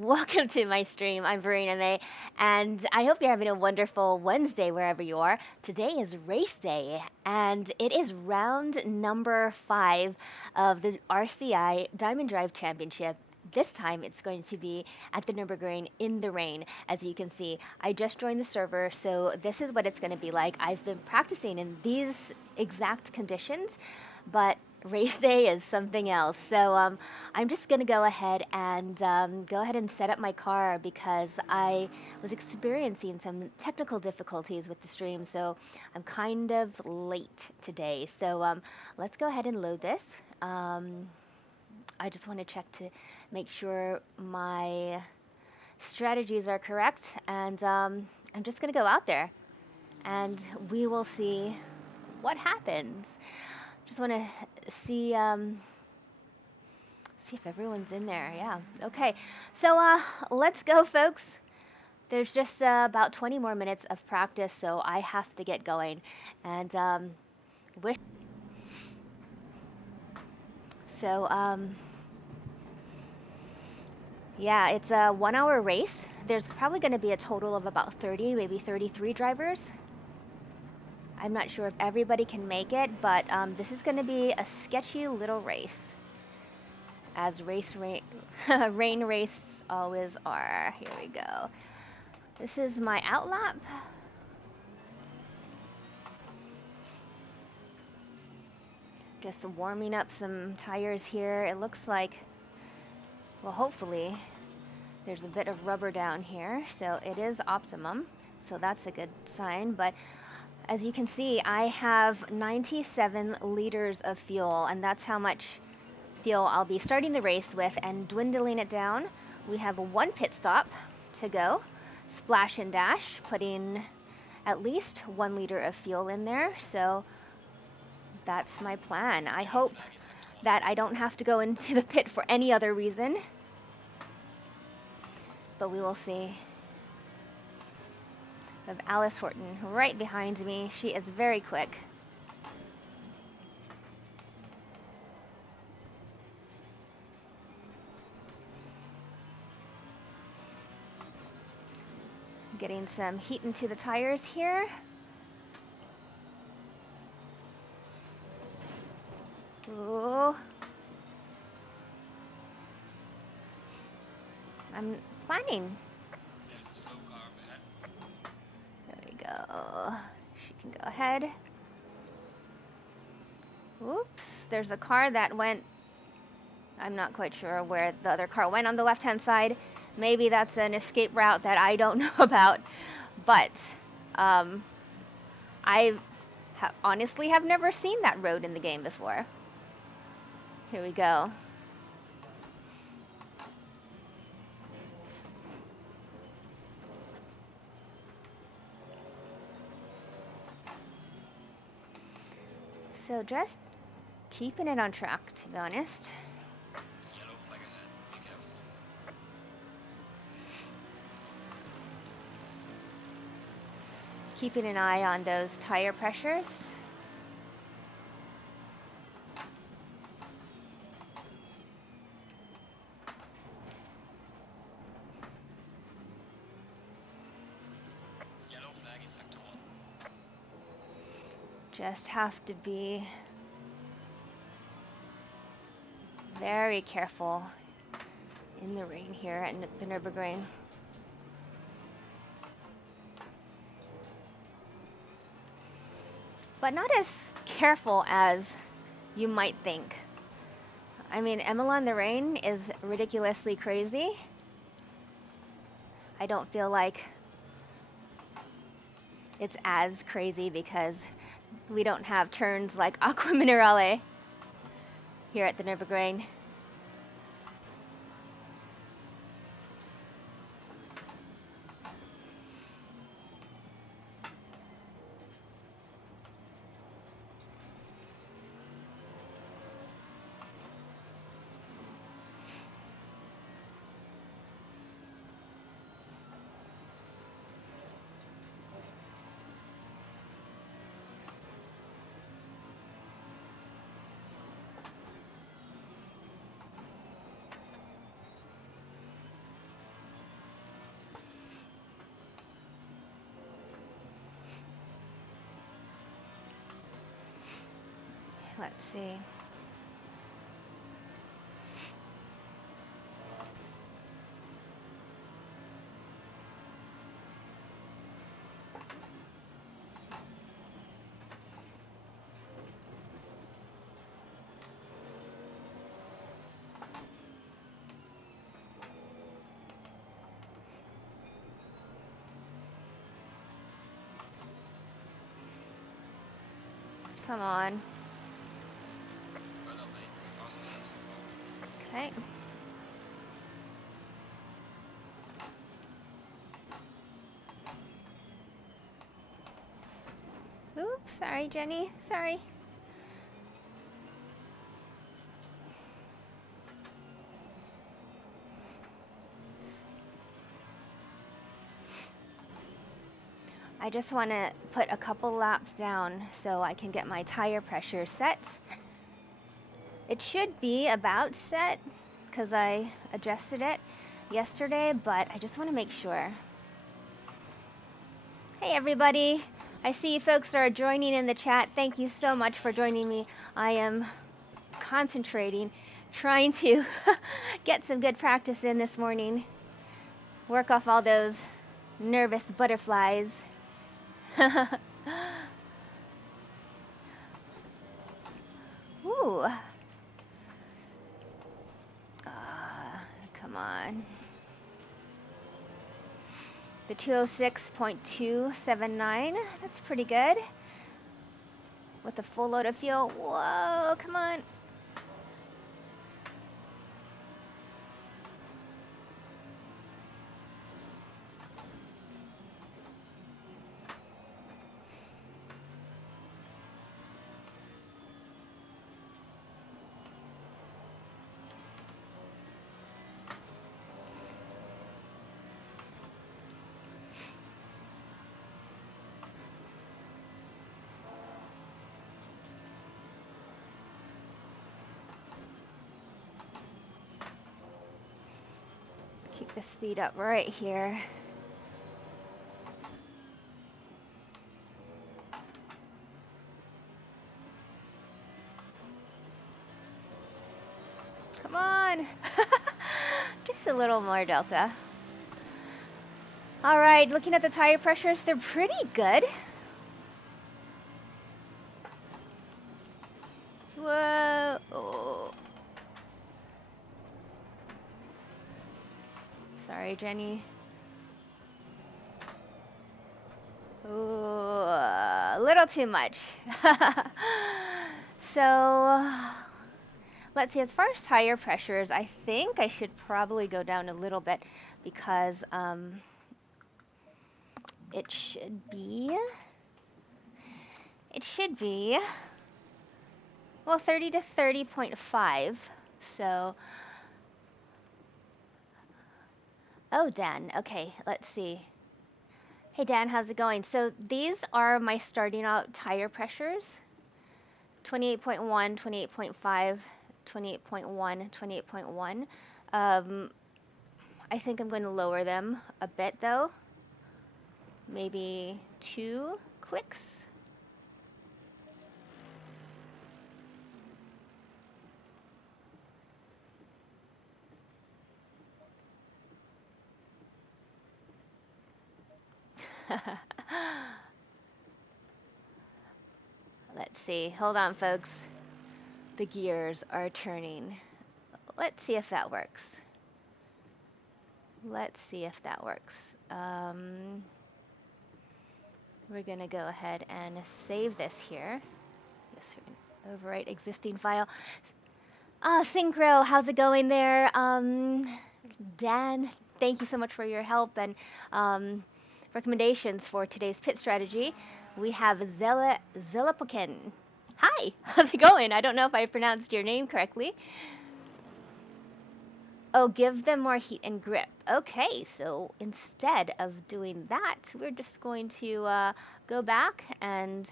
Welcome to my stream. I'm Verena Mei, and I hope you're having a wonderful Wednesday wherever you are. Today is race day, and it is round number 5 of the RCI Diamond Drive Championship. This time it's going to be at the Nurburgring in the rain. As you can see, I just joined the server, so this is what it's going to be like. I've been practicing in these exact conditions, but race day is something else. So I'm just gonna go ahead and set up my car because I was experiencing some technical difficulties with the stream, so I'm kind of late today. So let's go ahead and load this. I just want to check to make sure my strategies are correct, and I'm just gonna go out there, and we will see what happens. Just want to see if everyone's in there. Yeah. Okay. So let's go, folks. There's just about 20 more minutes of practice, so I have to get going. And wish. So yeah, it's a 1 hour race. There's probably going to be a total of about 30, maybe 33 drivers. I'm not sure if everybody can make it, but this is going to be a sketchy little race, as rain races always are. Here we go. This is my outlap. Just warming up some tires here. It looks like, well, hopefully there's a bit of rubber down here, so it is optimum, so that's a good sign. But as you can see, I have 97 liters of fuel, and that's how much fuel I'll be starting the race with and dwindling it down. We have one pit stop to go, splash and dash, putting at least 1 liter of fuel in there, so that's my plan. I hope that I don't have to go into the pit for any other reason, but we will see. I have Alice Horton right behind me. She is very quick. Getting some heat into the tires here. Ooh. I'm planning. There's a slow car back. There we go. She can go ahead. Oops. There's a car that went. I'm not quite sure where the other car went on the left-hand side. Maybe that's an escape route that I don't know about. But I honestly have never seen that road in the game before. Here we go. So just keeping it on track, to be honest. Yellow flag ahead. Be careful. Keeping an eye on those tire pressures. Yellow flag in sector 1. Just have to be very careful in the rain here at the Nurburgring. But not as careful as you might think. I mean, Emma in the rain is ridiculously crazy. I don't feel like it's as crazy because we don't have turns like Aqua Minerale here at the Nurburgring. Let's see. Come on. Well done, mate. Fastest lap so far. Okay. Oops, sorry, Jenny. Sorry. I just want to put a couple laps down so I can get my tire pressure set. It should be about set because I adjusted it yesterday, but I just want to make sure. Hey everybody, I see folks are joining in the chat. Thank you so much for joining me. I am concentrating, trying to get some good practice in this morning. Work off all those nervous butterflies. Ooh. Come on. The 206.279, that's pretty good. With a full load of fuel. Whoa, come on. Keep the speed up right here. Come on. Just a little more delta. All right, looking at the tire pressures, they're pretty good. Whoa. Oh. Sorry, Jenny. Ooh, a little too much. So, let's see, as far as tire pressures, I think I should probably go down a little bit because it should be, well, 30 to 30.5. So, oh, Dan, okay, let's see. Hey, Dan, how's it going? So these are my starting out tire pressures. 28.1, 28.5, 28.1, 28.1. I think I'm going to lower them a bit though. Maybe 2 clicks. Let's see. Hold on, folks. The gears are turning. Let's see if that works. Let's see if that works. We're going to go ahead and save this here. Yes, we're going to overwrite existing file. Synchro, how's it going there? Dan, thank you so much for your help and recommendations for today's pit strategy. We have Zelapokin. Hi, how's it going? I don't know if I pronounced your name correctly. Oh, give them more heat and grip. Okay, so instead of doing that, we're just going to go back and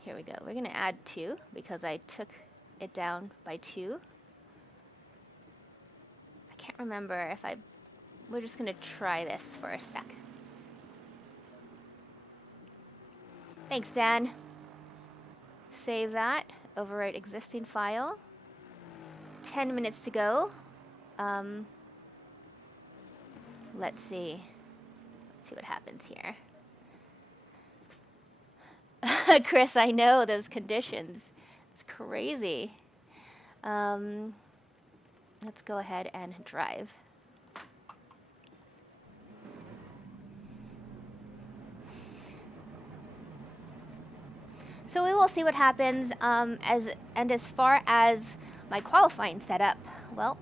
here we go. We're going to add 2 because I took it down by 2. I can't remember if we're just going to try this for a sec. Thanks, Dan. Save that. Overwrite existing file. 10 minutes to go. Let's see. Let's see what happens here. Chris, I know those conditions. It's crazy. Let's go ahead and drive. So we will see what happens. As far as my qualifying setup, well,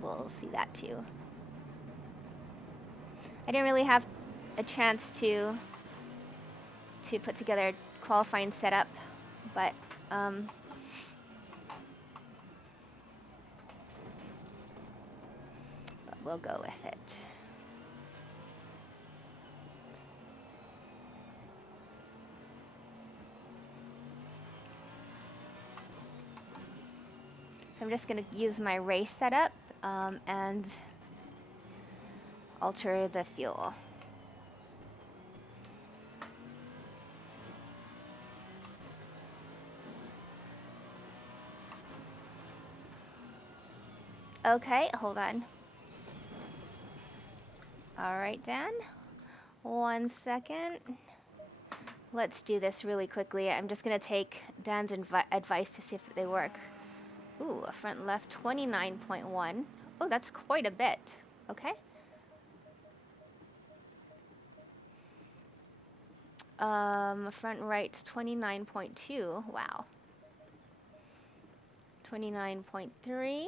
we'll see that too. I didn't really have a chance to put together a qualifying setup, but we'll go with it. So I'm just going to use my race setup and alter the fuel. Okay, hold on. All right, Dan. 1 second. Let's do this really quickly. I'm just going to take Dan's advice to see if they work. Ooh, a front left 29.1. Oh, that's quite a bit. Okay. Front right 29.2. Wow. 29.3.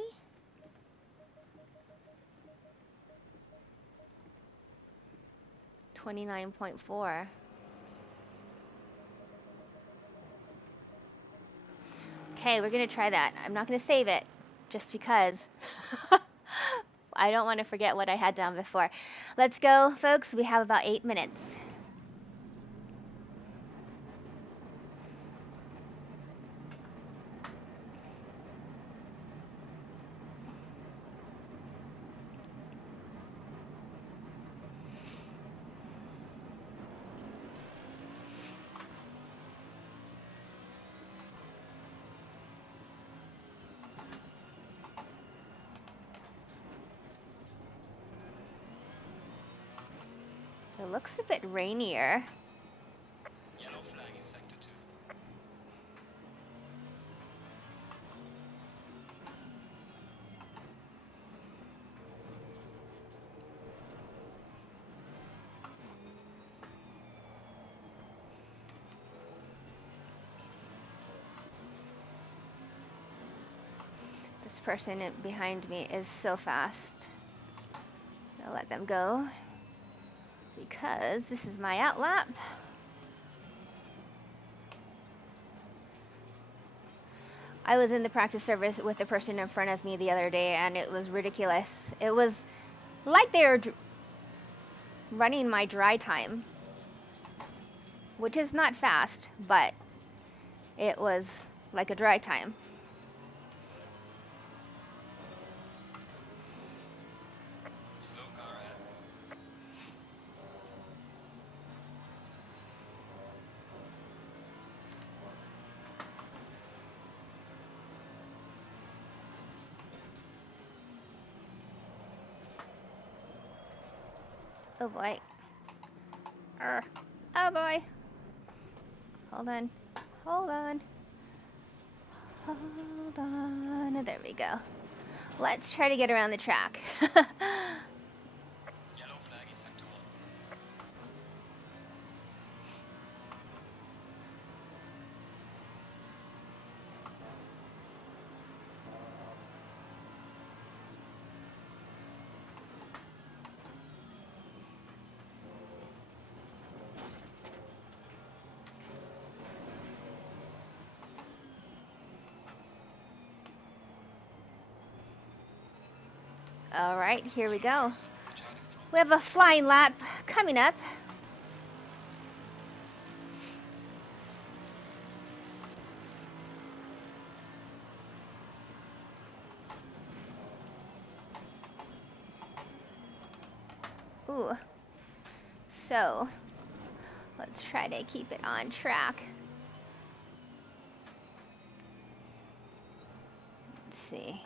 29.4. Okay, we're gonna try that. I'm not gonna save it, just because. I don't want to forget what I had down before. Let's go, folks. We have about 8 minutes. It looks a bit rainier. Yellow flag in sector 2. This person behind me is so fast. I'll let them go because this is my outlap. I was in the practice service with the person in front of me the other day, and it was ridiculous. It was like they were running my dry time, which is not fast, but it was like a dry time. Slow car ahead. Oh boy. Oh boy. Hold on. Hold on. Hold on. There we go. Let's try to get around the track. Yellow flag in sector 1. All right, here we go. Charting from. We have a flying lap coming up. Ooh. So, Let's try to keep it on track. Let's see.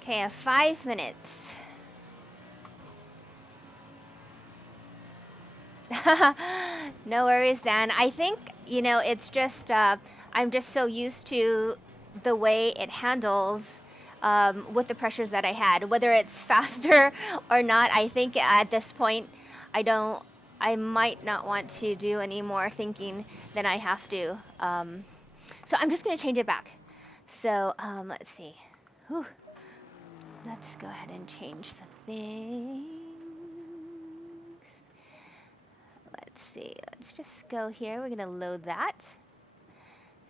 Okay, I have 5 minutes. No worries, Dan. I think, you know, it's just, I'm just so used to the way it handles with the pressures that I had. Whether it's faster or not, I think at this point, I might not want to do any more thinking than I have to. So I'm just going to change it back. So let's see. Whew. Let's go ahead and change something. Let's see. Let's just go here. We're gonna load that,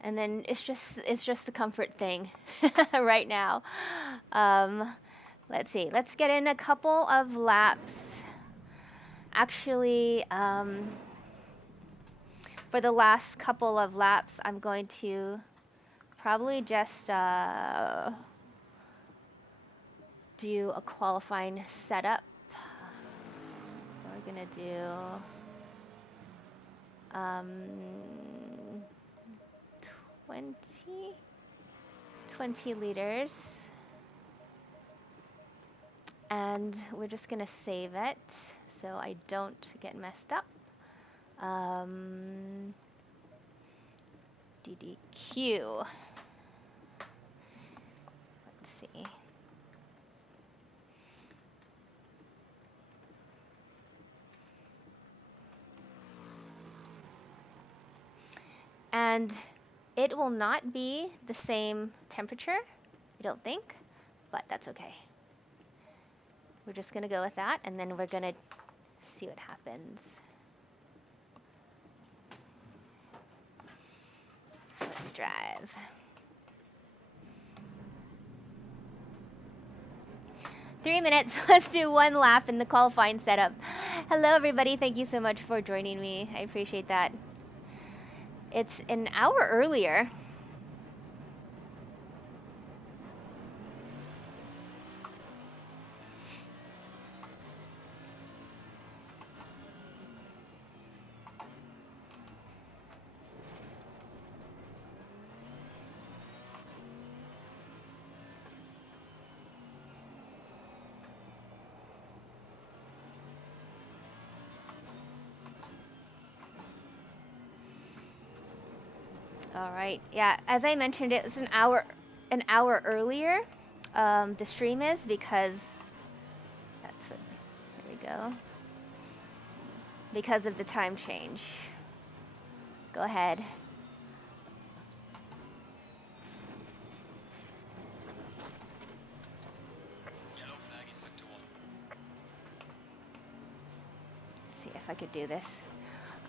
and then it's just the comfort thing right now. Let's see. Let's get in a couple of laps. Actually, for the last couple of laps, I'm going to probably just do a qualifying setup. We're gonna do 20 liters, and we're just gonna save it so I don't get messed up. DDQ. Let's see. And it will not be the same temperature, I don't think, but that's okay. We're just gonna go with that, and then we're gonna see what happens. Let's drive. Three minutes. Let's do one lap in the qualifying setup. Hello, everybody. Thank you so much for joining me. I appreciate that. It's an hour earlier. All right. Yeah, as I mentioned, it's an hour earlier. The stream is because that's what. Here we go. Because of the time change. Go ahead. Yellow flag in sector 1. Let's see if I could do this.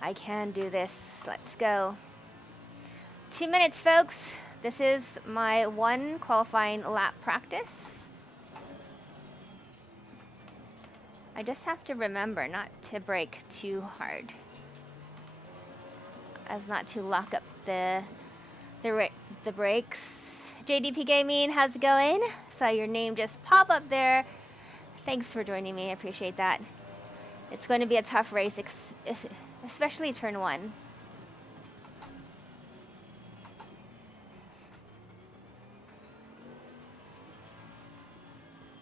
I can do this. Let's go. 2 minutes, folks. This is my one qualifying lap practice. I just have to remember not to brake too hard, as not to lock up the brakes. JDP Gaming, how's it going? Saw your name just pop up there. Thanks for joining me. I appreciate that. It's going to be a tough race, especially turn 1.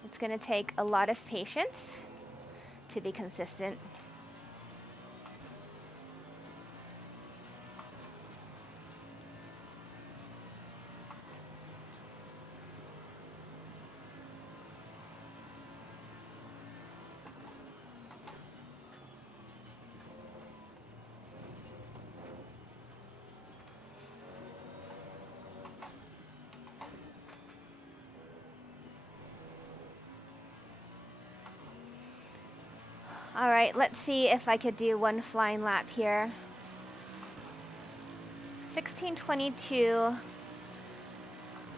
It's going to take a lot of patience to be consistent. All right, let's see if I could do one flying lap here. 1622.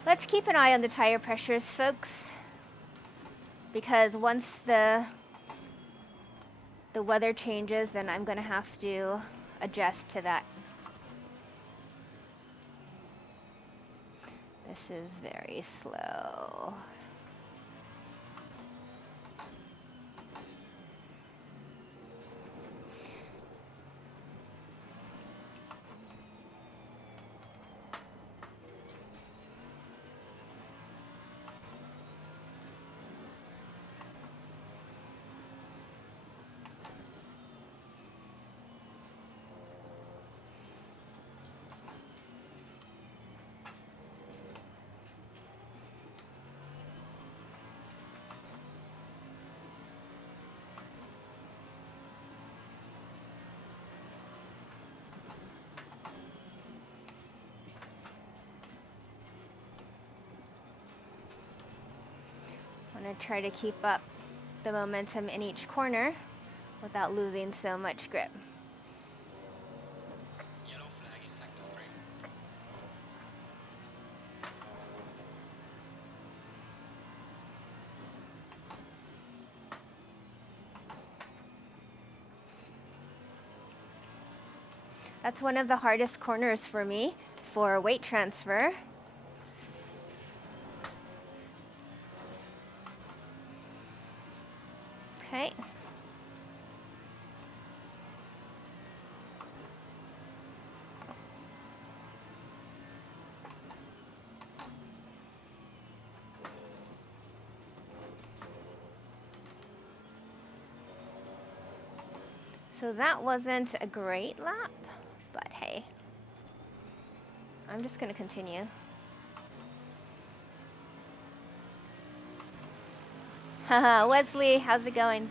Let's keep an eye on the tire pressures, folks, because once the weather changes, then I'm gonna have to adjust to that. This is very slow. I'm gonna try to keep up the momentum in each corner without losing so much grip. Yellow flag in sector 3. That's one of the hardest corners for me for weight transfer. Okay. So that wasn't a great lap, but hey, I'm just gonna continue. Haha, Wesley, how's it going?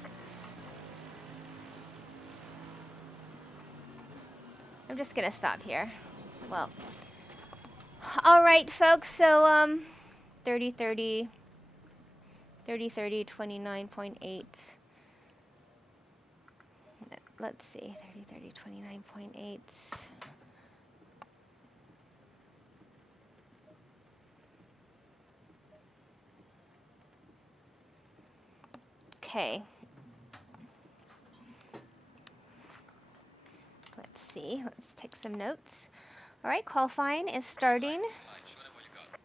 I'm just gonna stop here. Well, all right, folks. So 30 30 30 30 29.8. Let's see, 30 30 29.8. Okay. Let's see. Let's take some notes. All right, qualifying is starting. Show them what you got.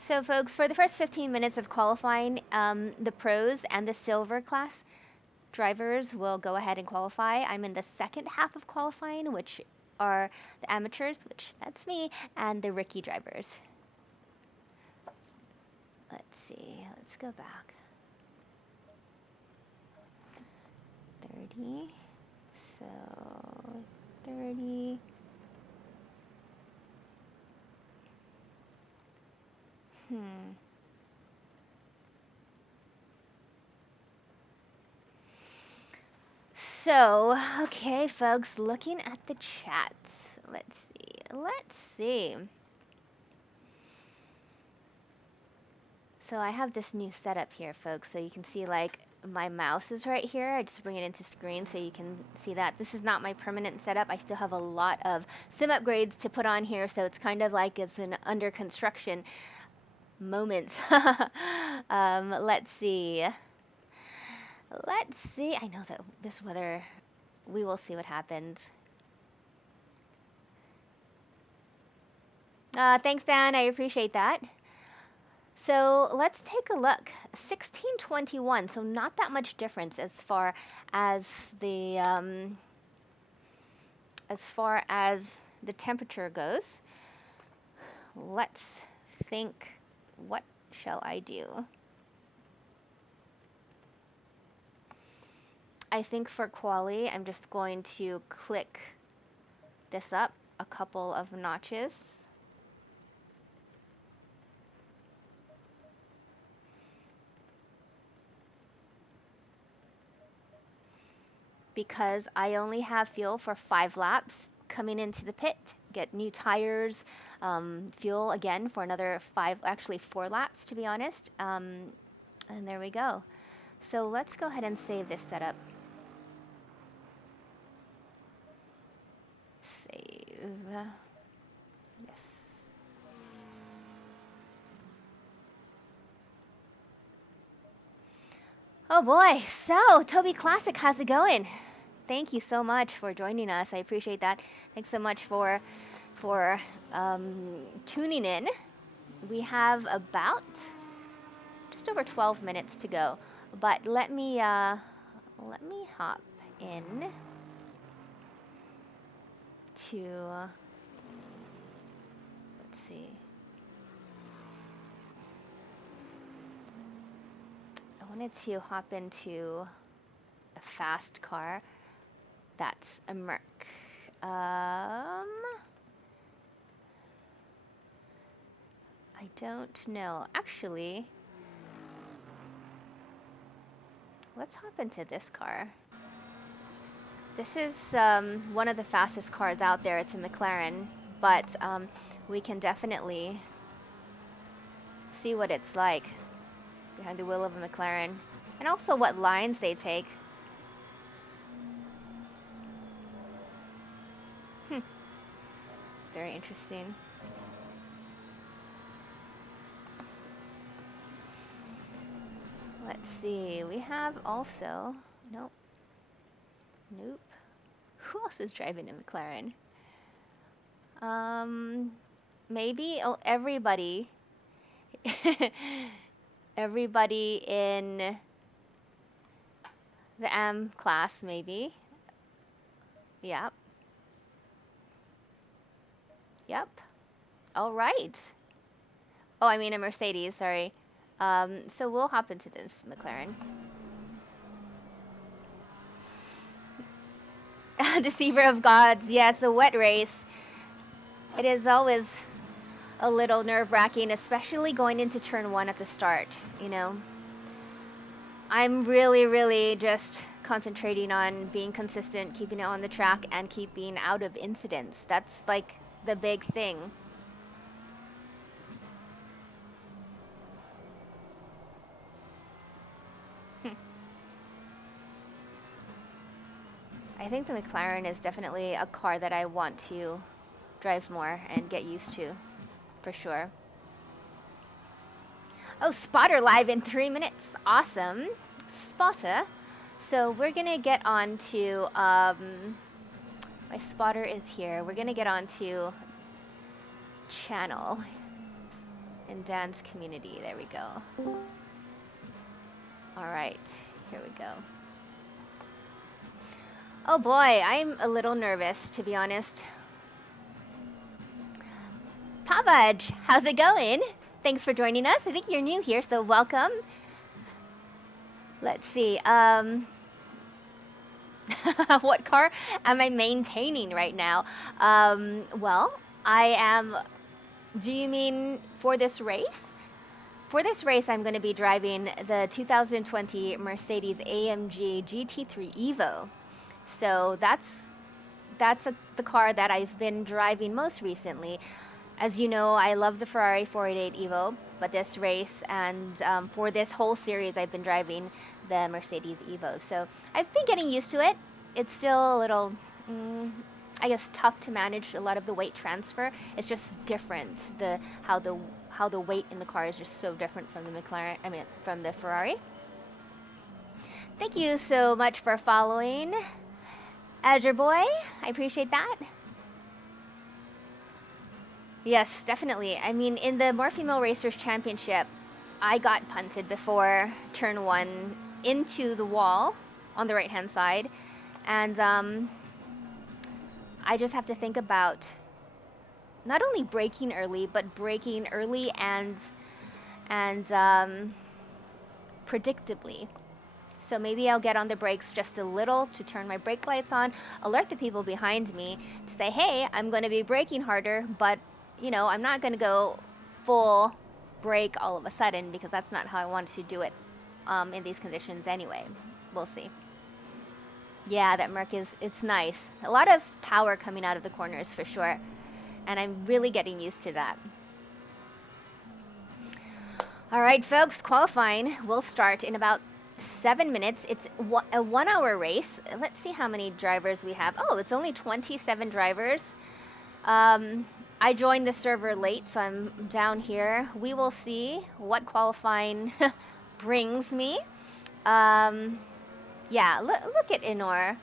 So, folks, for the first 15 minutes of qualifying, the pros and the silver class drivers will go ahead and qualify. I'm in the second half of qualifying, which are the amateurs, which that's me, and the rookie drivers. Let's see. Let's go back. 30. So, 30. So, okay, folks, looking at the chat. Let's see. Let's see. So I have this new setup here, folks. So you can see like my mouse is right here. I just bring it into screen so you can see that. This is not my permanent setup. I still have a lot of sim upgrades to put on here. So it's kind of like it's an under construction moment. Let's see. Let's see. I know that this weather, we will see what happens. Thanks, Dan. I appreciate that. So let's take a look. 1621. So not that much difference as far as the temperature goes. Let's think. What shall I do? I think for quali, I'm just going to click this up a couple of notches. Because I only have fuel for 5 laps coming into the pit, get new tires, fuel again for another 5, actually 4 laps to be honest. And there we go. So let's go ahead and save this setup. Save. Yes. Oh boy. So, Toby Classic, how's it going? Thank you so much for joining us. I appreciate that. Thanks so much for tuning in. We have about just over 12 minutes to go, but let me hop in to let's see. I wanted to hop into a fast car that's a Merc. I don't know. Actually, let's hop into this car. This is one of the fastest cars out there. It's a McLaren, but we can definitely see what it's like behind the wheel of a McLaren, and also what lines they take. Very interesting. Let's see, we have also, nope. Who else is driving a McLaren? Maybe everybody. Everybody in the M class, maybe. Yep. Yep. All right. Oh, I mean a Mercedes, sorry. So we'll hop into this McLaren. Deceiver of gods, yes, a wet race. It is always a little nerve-wracking, especially going into turn 1 at the start, you know. I'm really just concentrating on being consistent, keeping it on the track, and keeping out of incidents. That's like the big thing. I think the McLaren is definitely a car that I want to drive more and get used to, for sure. Oh, Spotter live in 3 minutes. Awesome. Spotter. So we're going to get on to, my spotter is here. We're going to get on to channel and dance community. There we go. All right, here we go. Oh boy, I'm a little nervous, to be honest. Pavaj, how's it going? Thanks for joining us. I think you're new here, so welcome. Let's see. What car am I maintaining right now? Well, I am... Do you mean for this race? For this race, I'm going to be driving the 2020 Mercedes AMG GT3 Evo. So that's the car that I've been driving most recently. As you know, I love the Ferrari 488 Evo, but this race and for this whole series, I've been driving the Mercedes Evo. So I've been getting used to it. It's still a little, I guess, tough to manage a lot of the weight transfer. It's just different. How the weight in the car is just so different from the McLaren. I mean, from the Ferrari. Thank you so much for following, Azure Boy. I appreciate that. Yes, definitely. I mean, in the More Female Racers Championship, I got punted before turn 1 into the wall on the right-hand side. And I just have to think about not only braking early, but braking early and predictably. So maybe I'll get on the brakes just a little to turn my brake lights on, alert the people behind me to say, hey, I'm going to be braking harder, but, you know, I'm not going to go full brake all of a sudden because that's not how I want to do it in these conditions anyway. We'll see. Yeah, that Merc it's nice. A lot of power coming out of the corners for sure. And I'm really getting used to that. All right, folks, qualifying will start in about 7 minutes. It's a 1-hour race. Let's see how many drivers we have. Oh, it's only 27 drivers. I joined the server late, so I'm down here. We will see what qualifying brings me. Yeah, look at Inor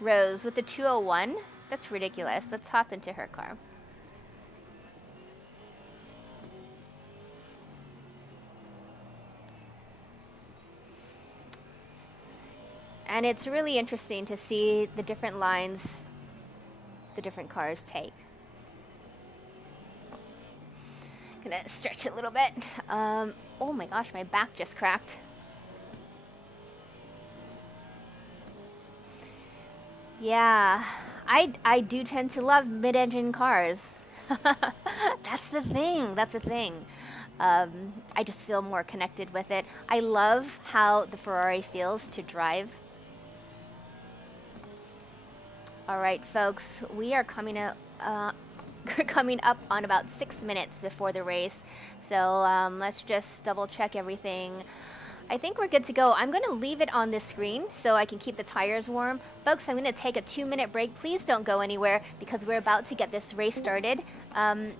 Rose with the 201. That's ridiculous. Let's hop into her car. And it's really interesting to see the different lines the different cars take. Gonna stretch a little bit. Oh my gosh, my back just cracked. Yeah, I do tend to love mid-engine cars. That's the thing. That's the thing. I just feel more connected with it. I love how the Ferrari feels to drive. All right, folks, we are coming up on about 6 minutes before the race. So let's just double check everything. I think we're good to go. I'm going to leave it on this screen so I can keep the tires warm. Folks, I'm going to take a 2-minute break. Please don't go anywhere because we're about to get this race started. I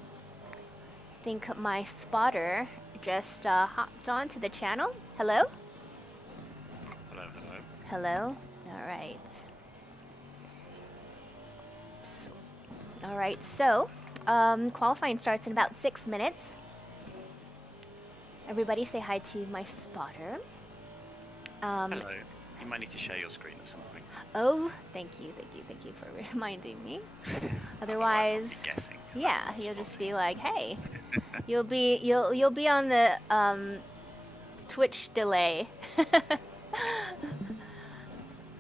think my spotter just hopped onto the channel. Hello? Hello, hello. Hello? All right. All right, so qualifying starts in about 6 minutes. Everybody say hi to my spotter. Hello. You might need to share your screen at some point. Oh, thank you for reminding me. Otherwise, I'll be guessing. yeah, you'll just be like, hey, you'll be on the Twitch delay.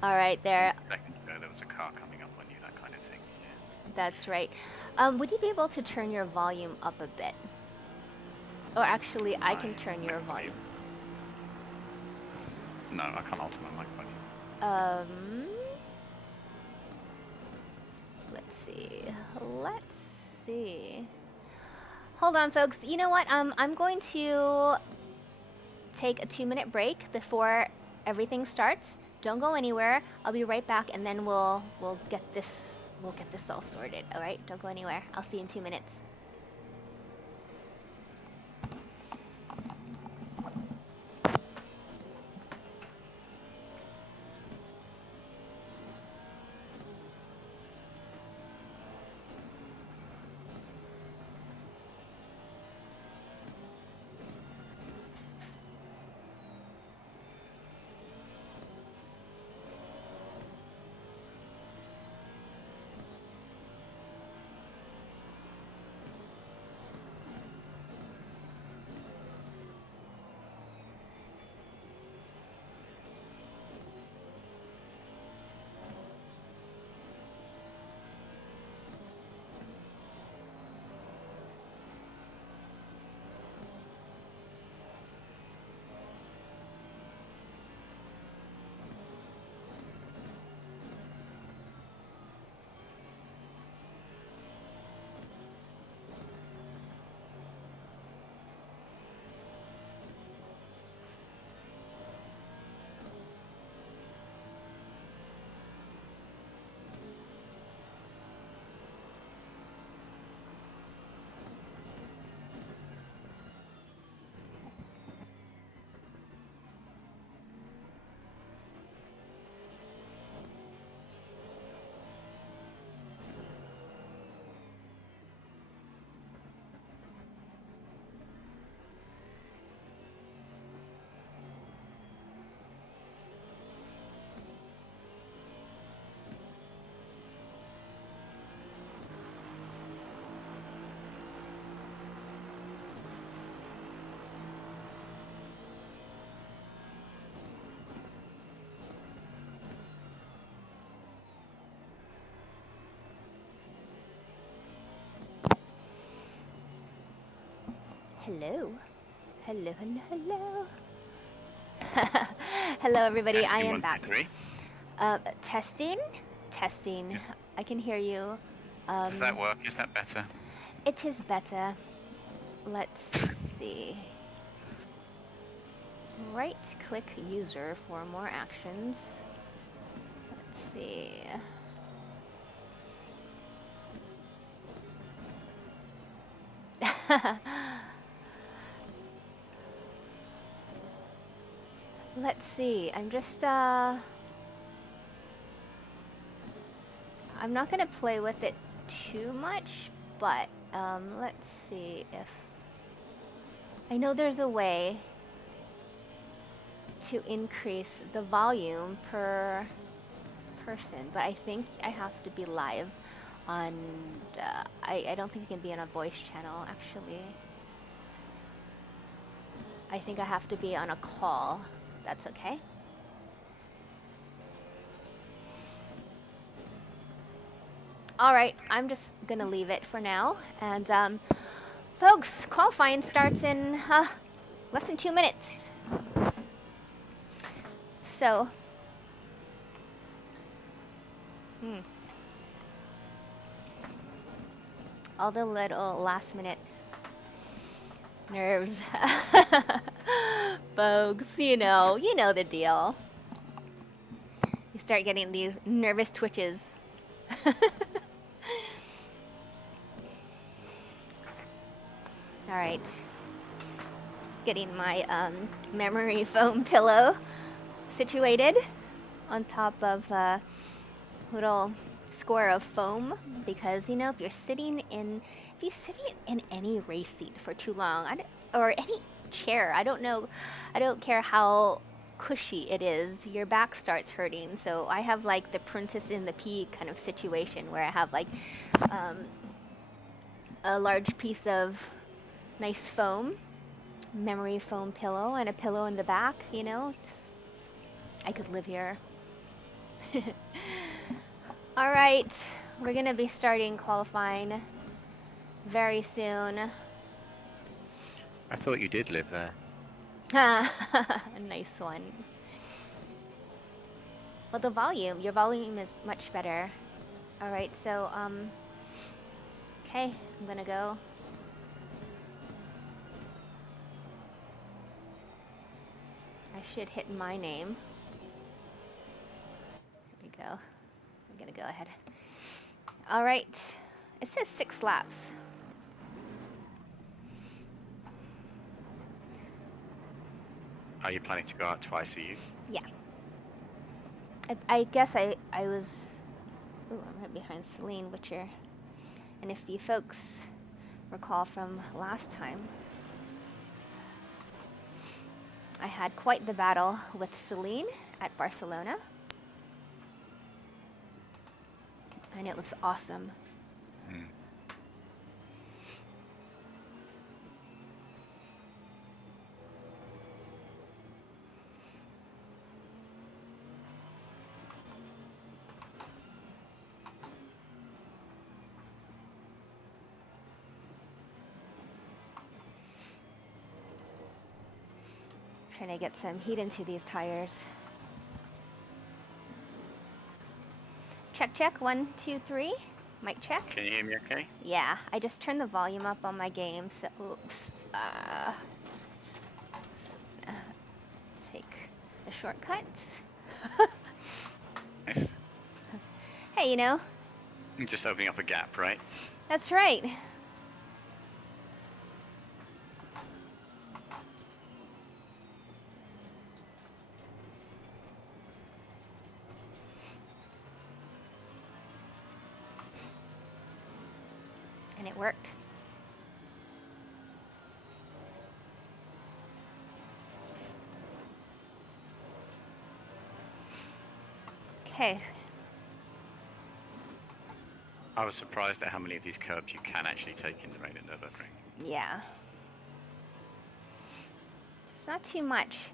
All right, there. Seconds ago, there was a car coming up on you, that kind of thing. Yeah. That's right. Would you be able to turn your volume up a bit? Or actually, I can turn your volume. No, I can't alter my mic volume. Let's see. Hold on, folks. You know what? I'm going to take a 2-minute break before everything starts. Don't go anywhere. I'll be right back, and then we'll get this all sorted. All right? Don't go anywhere. I'll see you in 2 minutes. Hello. Hello, hello, hello. Hello, everybody. Testing, I am 1, 2, back. 3. Testing. Yeah. I can hear you. Does that work? Is that better? It is better. Let's see. right-click user for more actions. Let's see. Let's see. I'm just I'm not gonna play with it too much, but let's see if I know there's a way to increase the volume per person, but I think I have to be live on I don't think it can be on a voice channel actually. I think I have to be on a call. That's okay. All right, I'm just gonna leave it for now. And folks, qualifying starts in less than 2 minutes. So, all the little last minute nerves. Folks, you know the deal. You start getting these nervous twitches. All right. Just getting my memory foam pillow situated on top of a little square of foam because if you sit in any race seat for too long, or any chair, I don't care how cushy it is, your back starts hurting. So I have like the Princess in the Pea kind of situation where I have like a large piece of nice foam, memory foam pillow, and a pillow in the back. I could live here. All right, we're gonna be starting qualifying very soon. I thought you did live there. Nice one. Well, your volume is much better. All right, so okay, I'm gonna go. I should hit my name. Here we go. I'm gonna go ahead. All right, it says 6 laps. Are you planning to go out twice, are you? Yeah. I guess I was... Ooh, I'm right behind Celine Witcher. And if you folks recall from last time, I had quite the battle with Celine at Barcelona. And it was awesome. Trying to get some heat into these tires. Check, check. 1, 2, 3. Mic check. Can you hear me okay? Yeah, I just turned the volume up on my game, so oops. Take the shortcut. Nice. Hey, You're just opening up a gap, right? That's right. And it worked. Okay. I was surprised at how many of these curbs you can actually take in the rain at Nurburgring. Yeah. Just not too much.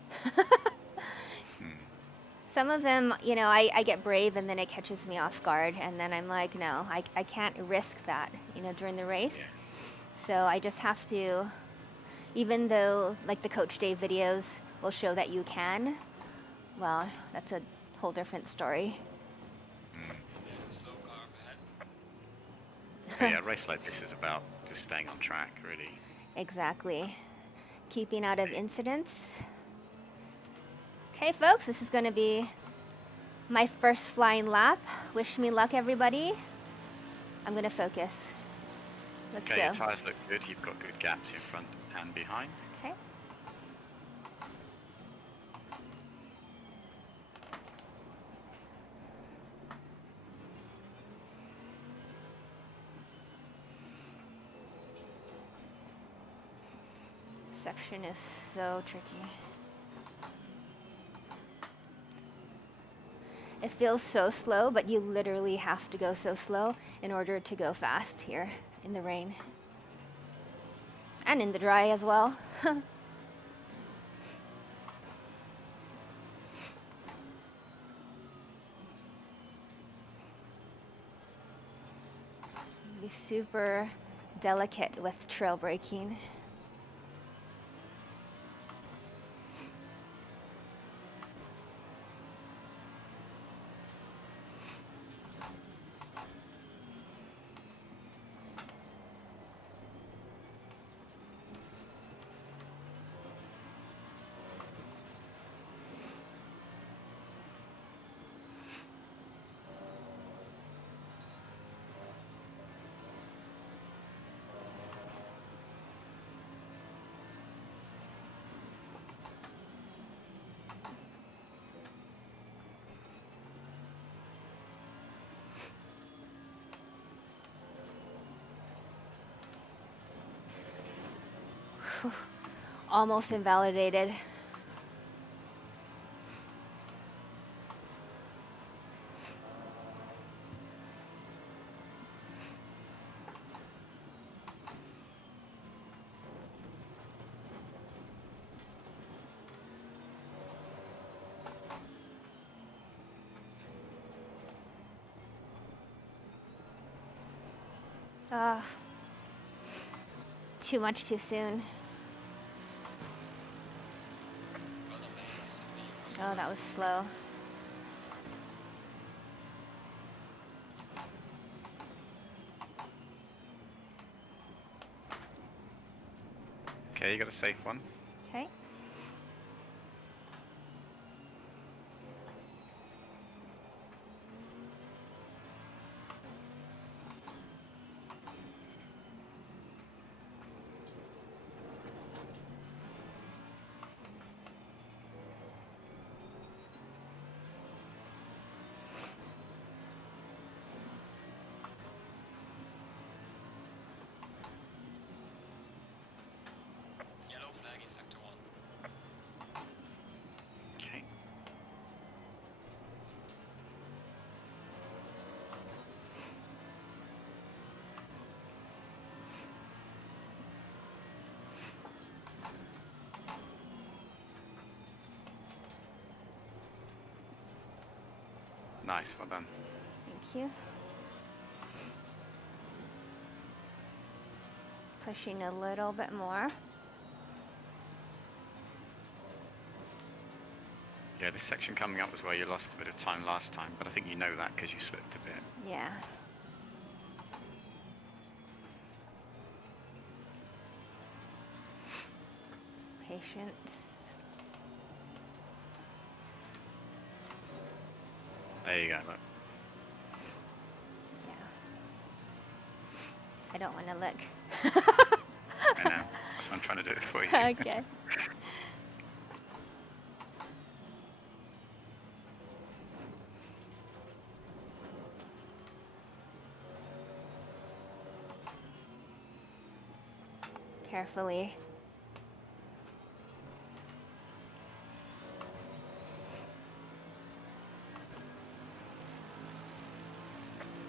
Some of them, I get brave and then it catches me off guard. And then I'm like, no, I can't risk that, during the race. Yeah. So I just have to, even though like the Coach Dave videos will show that you can, well, that's a whole different story. There's a slow car up ahead. But yeah, a race like this is about just staying on track, really. Exactly. Keeping out of incidents. Okay, folks, this is going to be my first flying lap. Wish me luck, everybody. I'm going to focus. Let's Okay, go. your tyres look good. You've got good gaps in front and behind. Okay. Section is so tricky. It feels so slow, but you literally have to go so slow in order to go fast here in the rain. And in the dry as well. Be super delicate with trail braking. Almost invalidated. Too much too soon. Well done, mate. This has been your first Oh, that was slow. Okay, you got a safe one. Okay. yellow flag in sector 1. Okay. Nice, well done. Thank you. Pushing a little bit more. Yeah, this section coming up was where you lost a bit of time last time, but I think you know that because you slipped a bit. Yeah. Patience. There you go, look. Yeah. I don't want to look. I know. That's why I'm trying to do it for you. Okay. Carefully.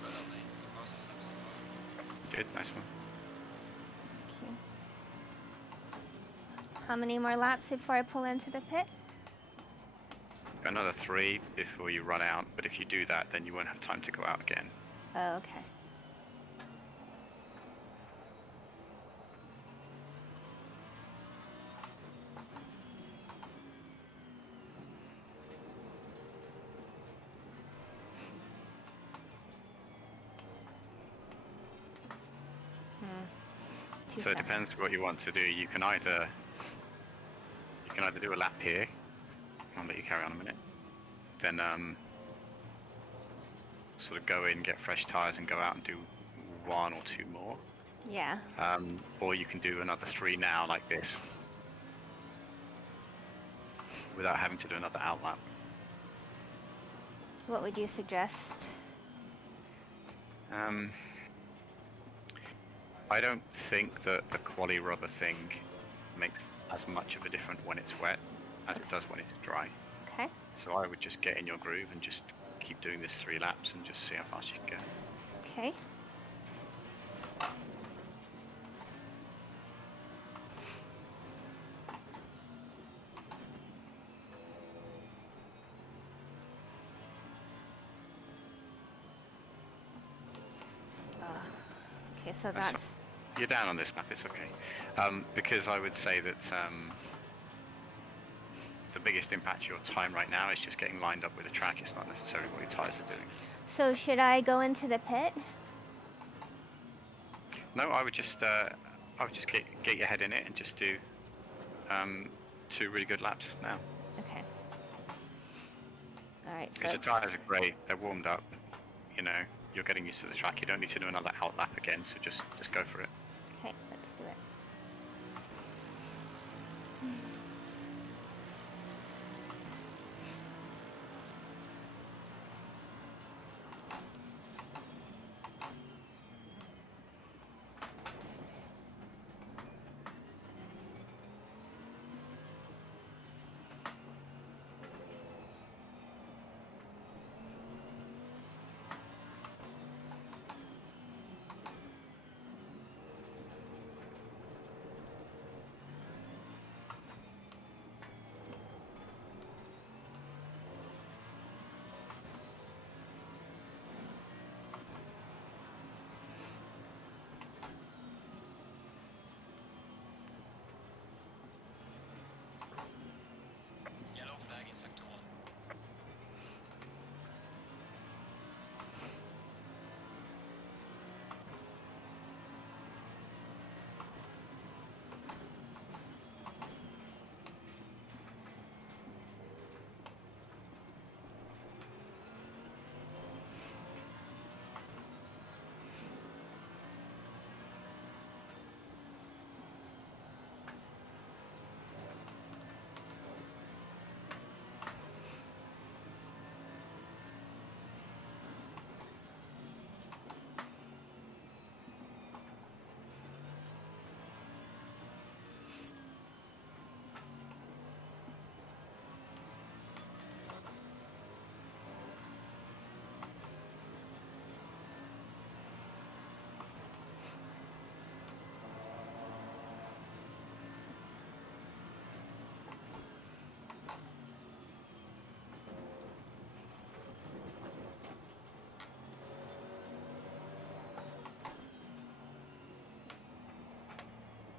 Well done, mate. The fastest lap so far. Good, nice one. Okay. How many more laps before I pull into the pit? Got another 3 before you run out, but if you do that, then you won't have time to go out again. Oh, okay. Too So it fast. depends what you want to do. You can either do a lap here, I'll let you carry on a minute. Then sort of go in, get fresh tires, and go out and do 1 or 2 more. Yeah. Or you can do another 3 now, like this, without having to do another outlap. What would you suggest? I don't think that the quali rubber thing makes as much of a difference when it's wet as it does when it's dry. Okay. So I would just get in your groove and just keep doing this 3 laps and just see how fast you can go. Okay. Okay, so that's... You're down on this lap, it's okay. Because I would say that the biggest impact to your time right now is just getting lined up with the track. It's not necessarily what your tyres are doing. So should I go into the pit? No, I would just get your head in it and just do 2 really good laps now. Okay. Alright, Because so... the tyres are great, they're warmed up, you know, you're getting used to the track, you don't need to do another out lap again, so just go for it. Okay, let's do it. Yellow flag in sector 1.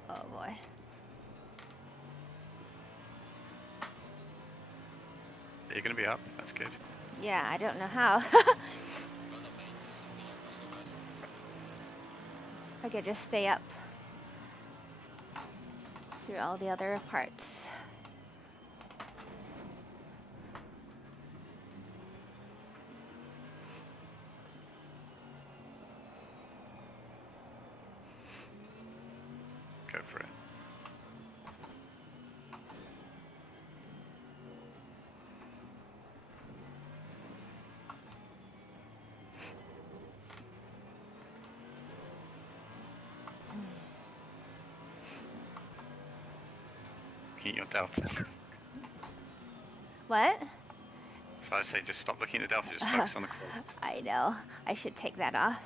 Oh boy. You're going to be up, that's good. Yeah, I don't know how. Well done, mate. This has been your crossover. I could just stay up through all the other parts. Go for it. Looking at your delta. What? So I say just stop looking at the delta, just focus on the quad. I know. I should take that off.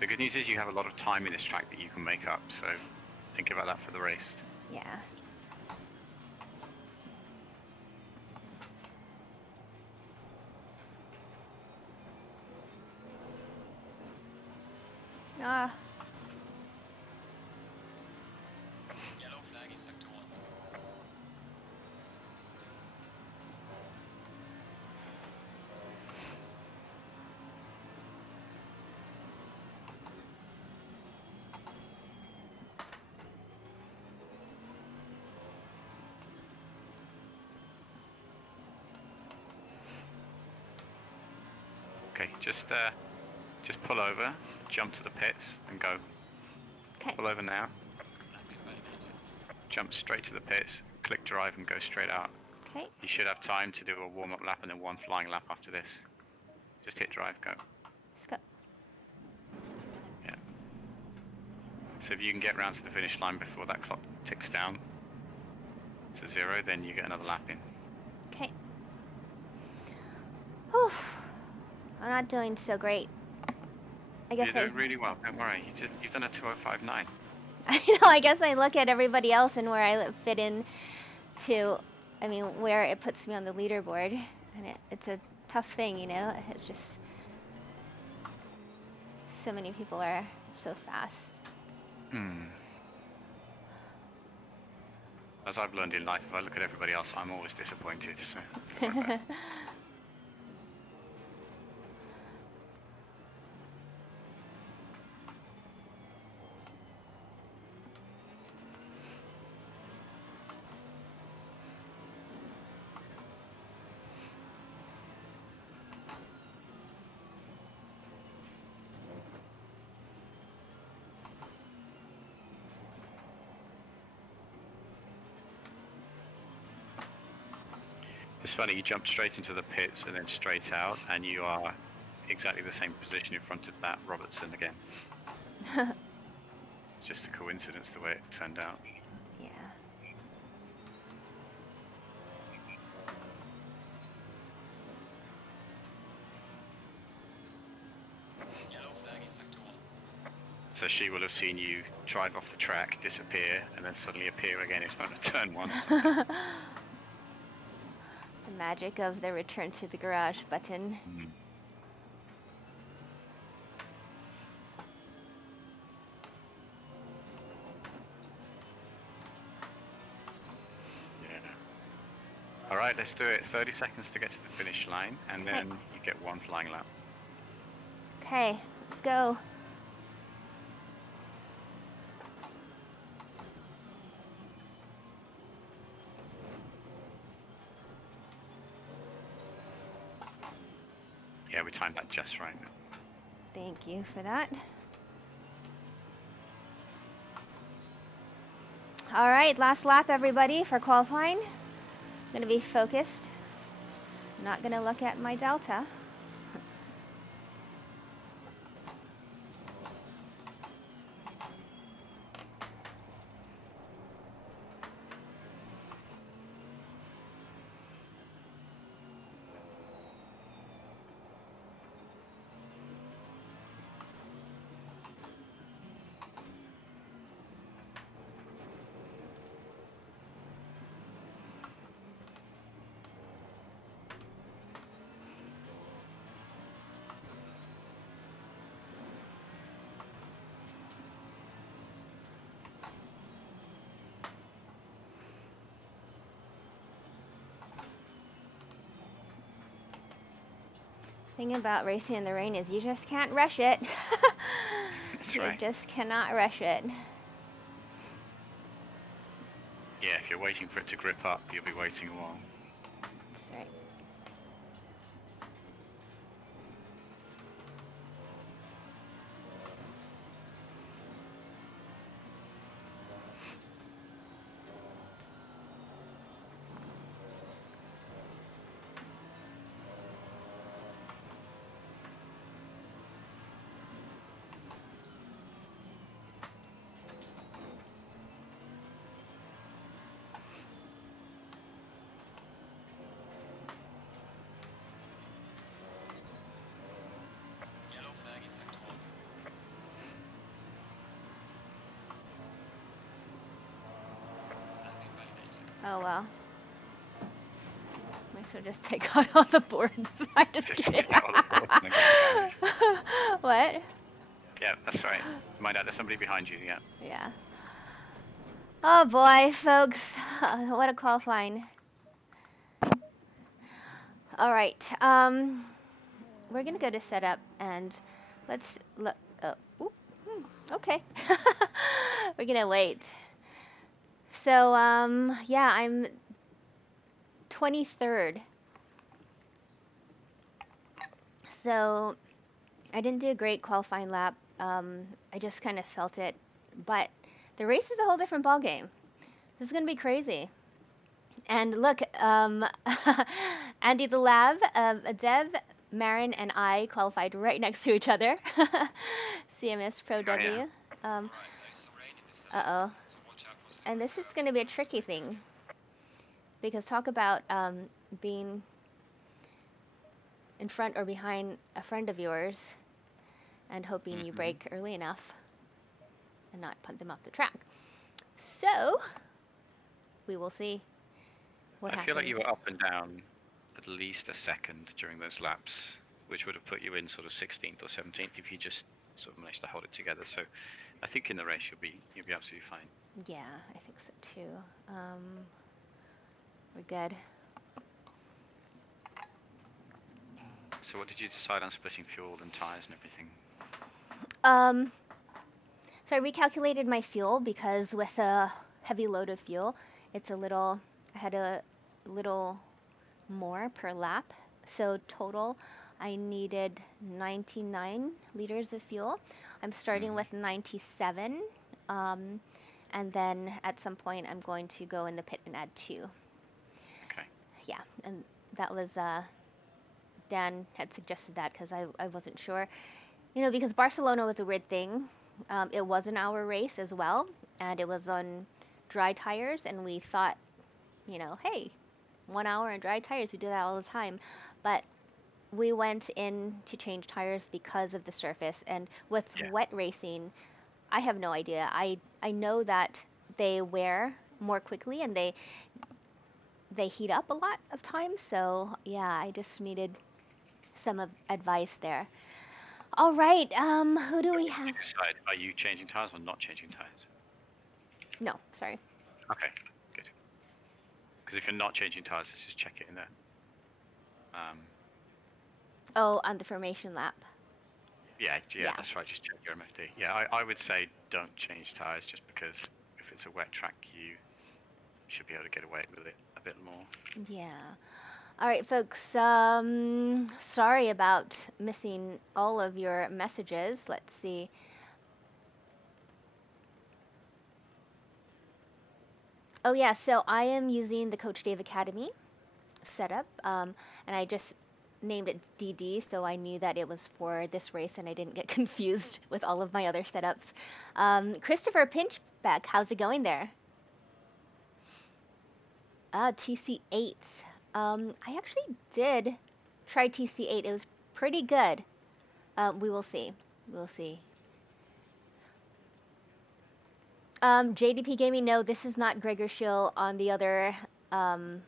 The good news is you have a lot of time in this track that you can make up, so think about that for the race. Yeah. Ah. Yellow flag in sector 1. Just pull over, jump to the pits, and go. Okay. Pull over now. Lapping validated. Jump straight to the pits. Click drive and go straight out. Okay. You should have time to do a warm-up lap and then one flying lap after this. Just hit drive, go. Let's go. Yeah. So if you can get round to the finish line before that clock ticks down to 0, then you get another lap in. Okay. Whew. I'm not doing so great. I guess You're doing really well, don't worry. You've done a 2:05.9. I know, I guess I look at everybody else and where I fit in to, I mean, where it puts me on the leaderboard. And it's a tough thing, you know? It's just, so many people are so fast. As I've learned in life, if I look at everybody else, I'm always disappointed. So don't worry about it. It's funny, you jump straight into the pits and then straight out, and you are exactly the same position in front of that Robertson again. It's just a coincidence the way it turned out. Yeah. Yellow flag in sector 1. So she will have seen you drive off the track, disappear, and then suddenly appear again in front of turn 1. The magic of the return to the garage button. Alright, let's do it. 30 seconds to get to the finish line, and then you get one flying lap. Okay, let's go. Yeah, we timed that just right. Thank you for that. All right, last lap, everybody, for qualifying. I'm gonna be focused. I'm not gonna look at my delta. Thing about racing in the rain is you just can't rush it. That's You right. just cannot rush it. Yeah, if you're waiting for it to grip up, you'll be waiting a while. That's right. Yellow flag in sector 1. Lapping validated. Oh well. Might as well just take out all the boards. I'm just kidding. Take all the boards and then go to damage. What? Yeah, that's right. Mind out, there's somebody behind you, yeah. Yeah. Oh boy, folks. What a qualifying. All right. We're gonna go to setup and let's look. Okay. We're gonna wait. So yeah, I'm 23rd. So I didn't do a great qualifying lap. I just kind of felt it, but the race is a whole different ballgame. This is gonna be crazy. And look, Andy the Lab, Dev, Marin, and I qualified right next to each other. CMS Pro Oh, yeah. W. Right, there's some rain in this Uh-oh. section, so watch out for And slippery this is curbs going to and be a road tricky like thing, that. because talk about being in front or behind a friend of yours and hoping you Mhm. brake early enough and not punt them off the track. So, we will see what I feel like happens. you were up and down at least a second during those laps, which would have put you in sort of 16th or 17th if you just sort of managed to hold it together. So I think in the race you'll be absolutely fine. Yeah, I think so too. We're good. So what did you decide on splitting fuel and tires and everything? Um, so I recalculated my fuel because with a heavy load of fuel, I had a little more per lap. So total, I needed 99 liters of fuel. I'm starting with 97. Um, and then at some point, I'm going to go in the pit and add 2. Okay. Yeah, and that was, Dan had suggested that because I wasn't sure. Because Barcelona was a weird thing. It was an hour race as well, and it was on dry tires, and we thought, hey, 1 hour on dry tires, we do that all the time. But we went in to change tires because of the surface, and with Yeah. wet racing, I have no idea. I know that they wear more quickly and they heat up a lot of times. So yeah, I just needed some advice there. All right, who do So we what did have? you decide? Are you changing tires or not changing tires? No, sorry. Okay, good. Because if you're not changing tires, let's just check it in there. Oh, on the formation lap. Yeah, Yeah. that's right. Just check your MFD. Yeah, I would say don't change tires just because if it's a wet track, you should be able to get away with it a bit more. Yeah. All right, folks. Sorry about missing all of your messages. Let's see. Oh yeah, so I am using the Coach Dave Academy setup, and I just named it DD, so I knew that it was for this race, and I didn't get confused with all of my other setups. Christopher Pinchbeck, how's it going there? TC8. I actually did try TC8. It was pretty good. We will see. We'll see. JDP Gaming, no, this is not Gregor Schill um,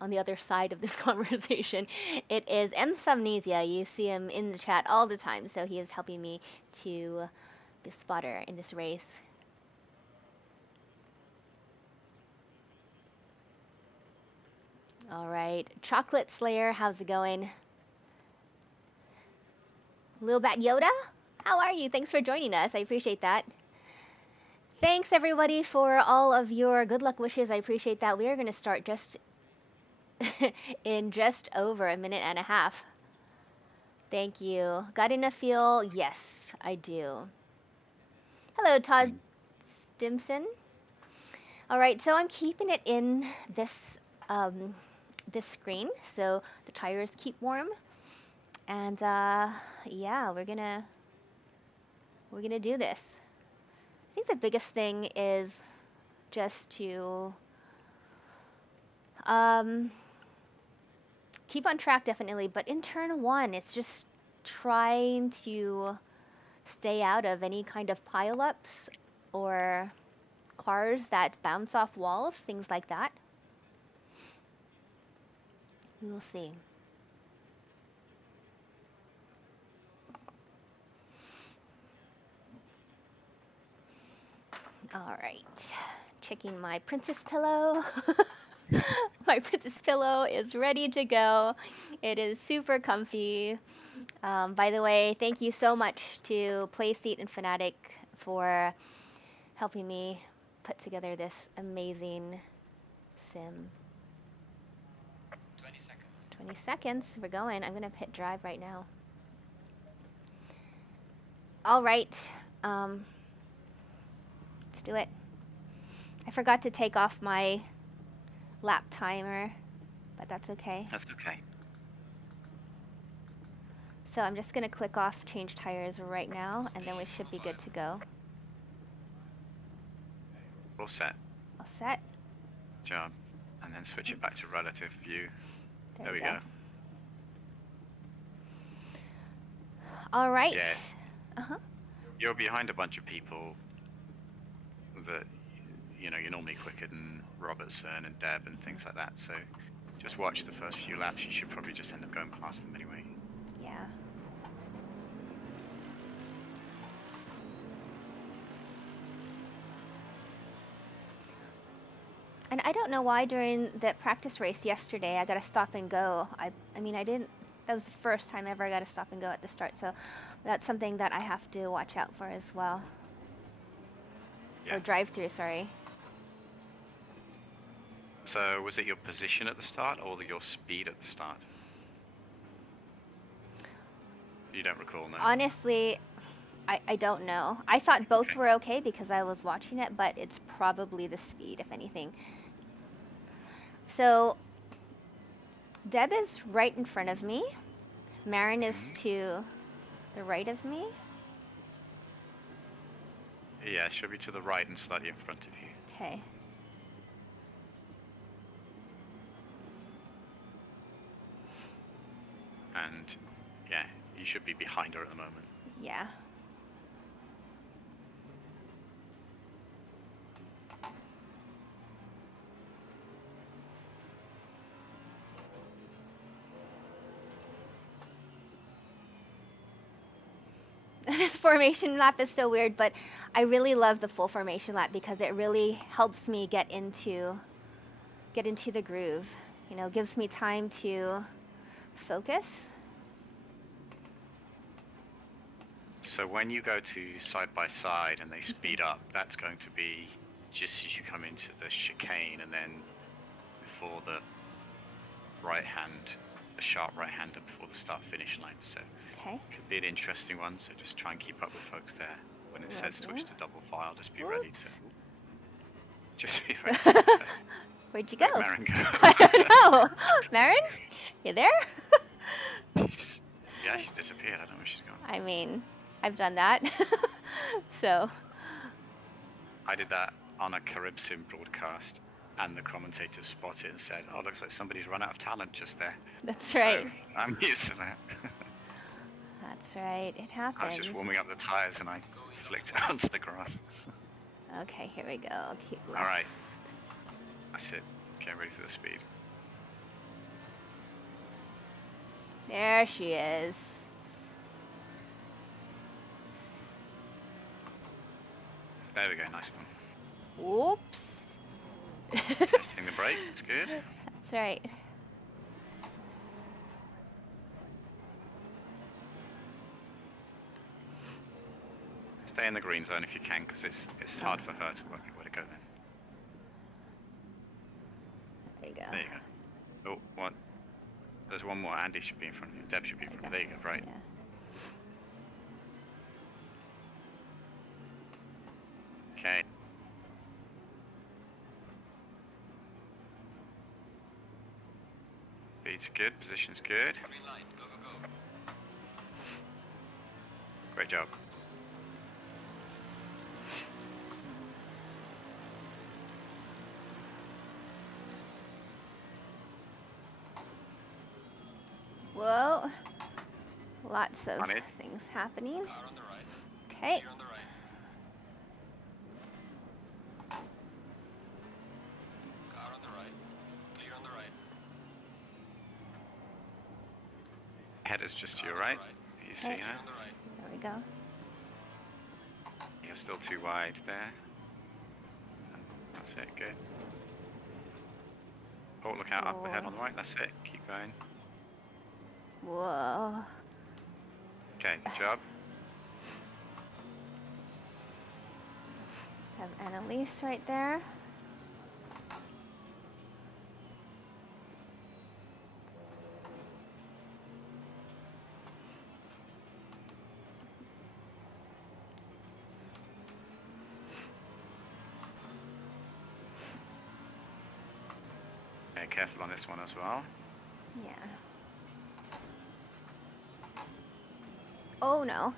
on the other side of this conversation. It is M. Somnesia. You see him in the chat all the time, so he is helping me to be spotter in this race. All right, Chocolate Slayer, how's it going? Lil Bat Yoda, how are you? Thanks for joining us. I appreciate that. Thanks everybody for all of your good luck wishes. I appreciate that. We are going to start just in just over a minute and a half. Thank you. Got enough fuel? Yes, I do. Hello, Todd Stimson. All right, so I'm keeping it in um, this screen so the tires keep warm, and yeah, we're gonna do this. I think the biggest thing is just to um, keep on track, definitely, but in turn 1, it's just trying to stay out of any kind of pileups or cars that bounce off walls, things like that. We will see. All right, checking my princess pillow. My princess pillow is ready to go. It is super comfy. By the way, thank you so much to Playseat and Fanatic for helping me put together this amazing sim. 20 seconds. 20 seconds, we're going. I'm gonna hit drive right now. All right. Let's do it. I forgot to take off my lap timer, but that's okay. That's okay. So I'm just going to click off change tires right now, and then we should be good to go. All set. All set. Job. And then switch it back to relative view. There we go. All right. Yeah. Uh-huh. You're behind a bunch of people that, you know, you're normally quicker than Robertson and Deb and things like that. So just watch the first few laps. You should probably just end up going past them anyway. Yeah. And I don't know why during that practice race yesterday I got to stop and go. I mean, I didn't. That was the first time ever I got to stop and go at the start. So that's something that I have to watch out for as well. Yeah. Or drive through, sorry. So was it your position at the start or your speed at the start? You don't recall, no? Honestly, I don't know. I thought both were okay because I was watching it, but it's probably the speed, if anything. So Deb is right in front of me. Marin is to the right of me. Yeah, it should be to the right and slightly in front of you. Okay. And yeah, you should be behind her at the moment. Yeah. This formation lap is so weird, but I really love the full formation lap because it really helps me get into the groove. You know, gives me time to focus. So when you go to side by side and they speed up, that's going to be just as you come into the chicane and then before the right hand, the sharp right hander before the start finish line. So Okay. could be an interesting one. So just try and keep up with folks there. When it says switch to double file, just be ready to. Just be ready. Where'd you go? Where'd Marin go? I don't know. Marin, you there? Yeah, she disappeared. I don't know where she's gone. I mean, I've done that. So. I did that on a Caribsim broadcast, and the commentator spotted it and said, "Oh, looks like somebody's run out of talent just there." That's right. So I'm used to that. That's right. It happens. I was just warming up the tires and I flicked it onto the grass. Okay, here we go. Keep left. All right. That's it. Get ready for the speed. There she is. There we go. Nice one. Whoops. Testing the brake. It's good. That's right. Stay in the green zone if you can, because it's hard for her to work out where to go then. There you go. There you go. Oh, what? There's one more. Andy should be in front of you. Deb should be in front of you. There you go. Right. Yeah. Okay. Speed's good. Position's good. Green light, go, go, go. Great job. Whoa. Lots of On it. things happening. Car on the right. Okay. Clear on the right. Car on the right. Clear on the right. Header's just to your right. You see Okay. her? On the right. There we go. You're still too wide there. That's it. Good. Oh, look out up ahead on the right. That's it. Keep going. Whoa. Okay, good job. Have Annalise right there. Okay, careful on this one as well. Yeah. Oh no.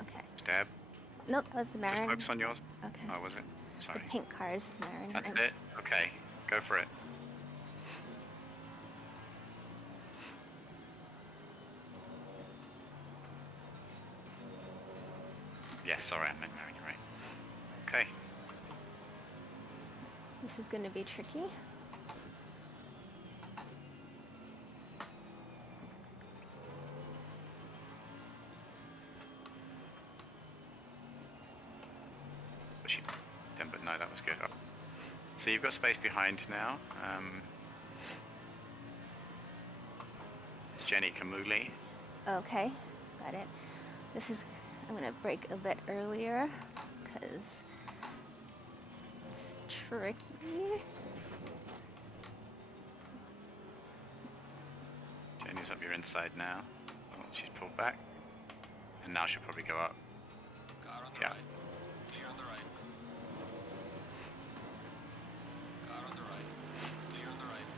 Okay. Deb, Nope, that was the just Marin. focus on yours. Okay. Oh, was it? The Sorry. pink car is the Marin. That's it. Okay, go for it. Yes, sorry, I meant Marin, you're right. Okay. This is going to be tricky. But no, that was good. So you've got space behind now. It's Jenny Kamuli. Okay, got it. I'm going to brake a bit earlier because it's tricky. Jenny's up your inside now. Oh, she's pulled back. And now she'll probably go up. Car on the Yeah. right. Clear on the right. Car on the right. Clear on the right.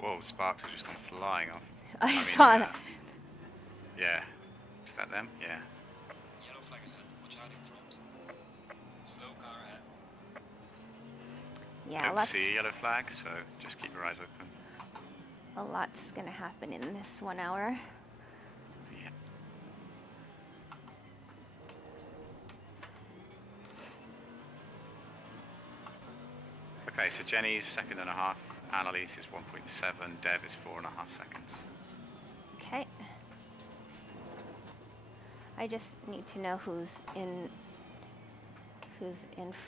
Whoa, sparks have just gone flying off. I saw that. Yeah. Is that them? Yeah. Yellow flag ahead. Watch out in front. Slow car ahead. Yeah, Don't see a yellow flag, so just keep your eyes open. a lot's going to happen in this 1 hour. Yeah. Okay, so Jenny's 2.5, Annalise is 1.7, Dev is 4.5 seconds. Okay. I just need to know who's in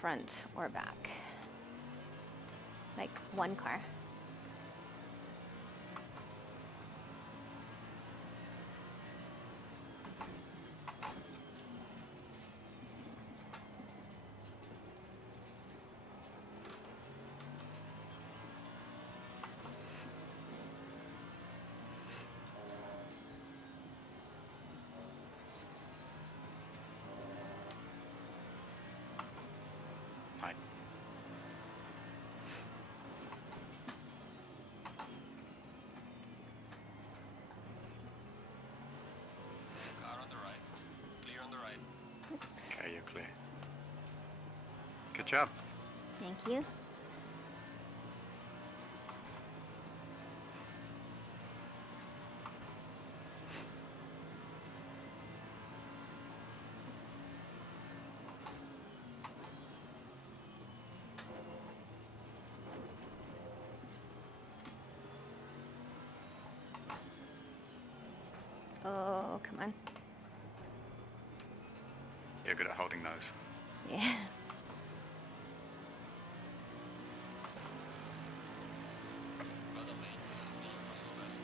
front or back. Like one car. Right. Car on the right. Clear on the right. Okay, you're clear. Good job. Thank you. Oh, come on. You're good at holding those. Yeah. Well done, mate. This is me. Russell West.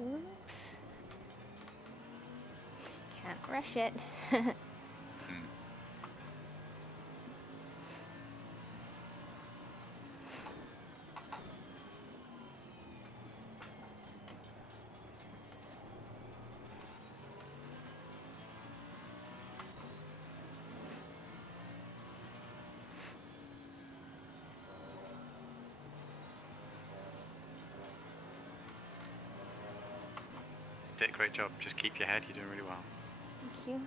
Oops. Can't rush it. Hmm. Did a great job. Just keep your head. You're doing really well. Thank you.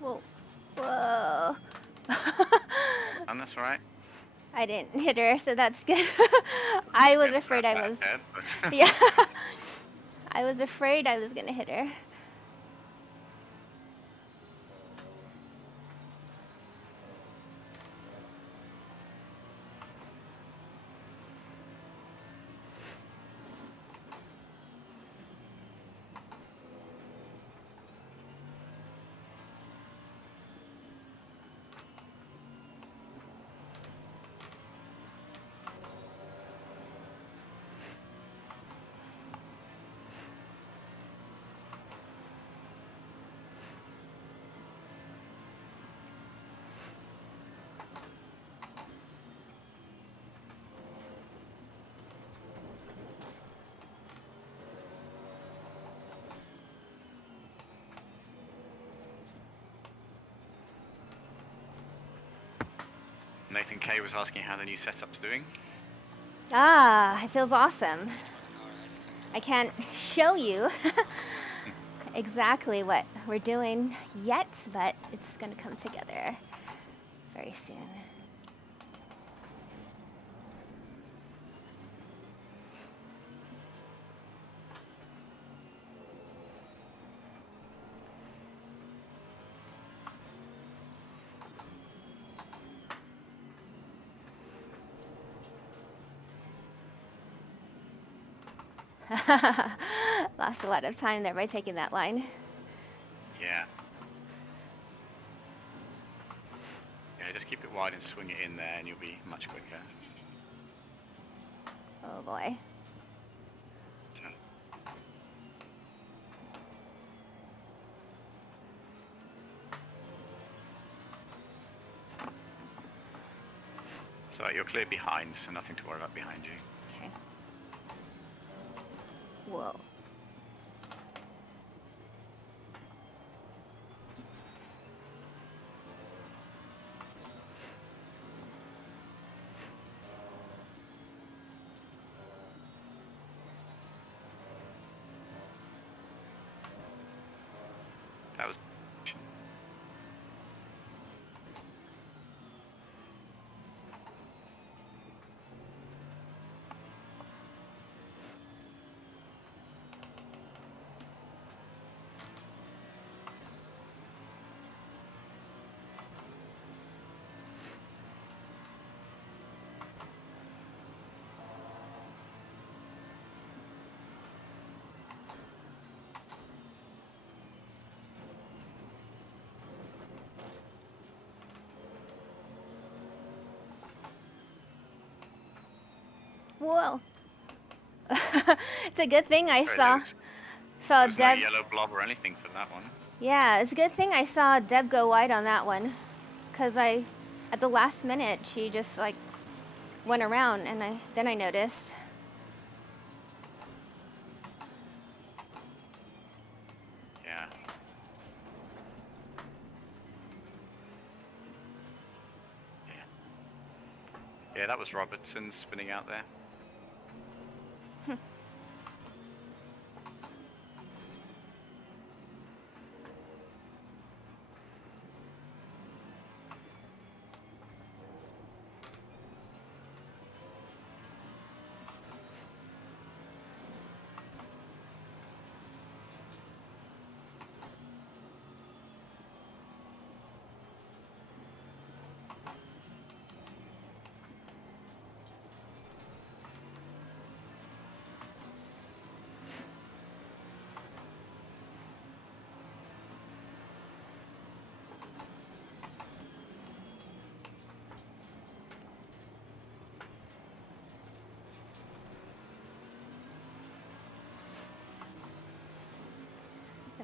Whoa. Whoa. And that's all right. I didn't hit her, so that's good. I was Never afraid grab I that was. head, but Yeah. I was afraid I was gonna hit her. Nathan K was asking how the new setup's doing. Ah, it feels awesome. Waiting on the car ahead 'cause I'm I can't show you exactly what we're doing yet, but it's gonna come together very soon. Lost a lot of time there by taking that line. Yeah. Yeah, just keep it wide and swing it in there and you'll be much quicker. Oh boy. So, so you're clear behind, so nothing to worry about behind you. Okay. Whoa. That was. Whoa. It's a good thing I Very saw loose. saw There was no Deb. yellow blob or anything for that one. Yeah, it's a good thing I saw Deb go wide on that one, cause at the last minute she just like went around, and then I noticed. Yeah. Yeah, that was Robertson spinning out there.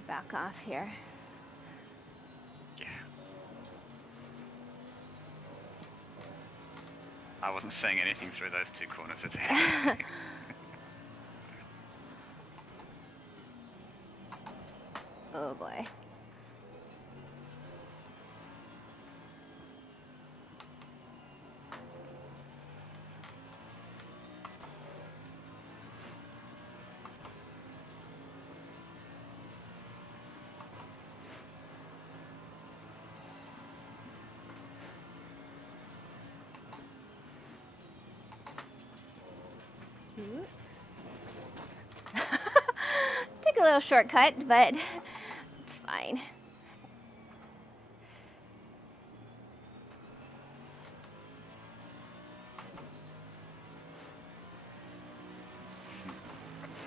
Back off here. Yeah. I wasn't saying anything through those two corners today. Oh boy. Took a little shortcut, but it's fine.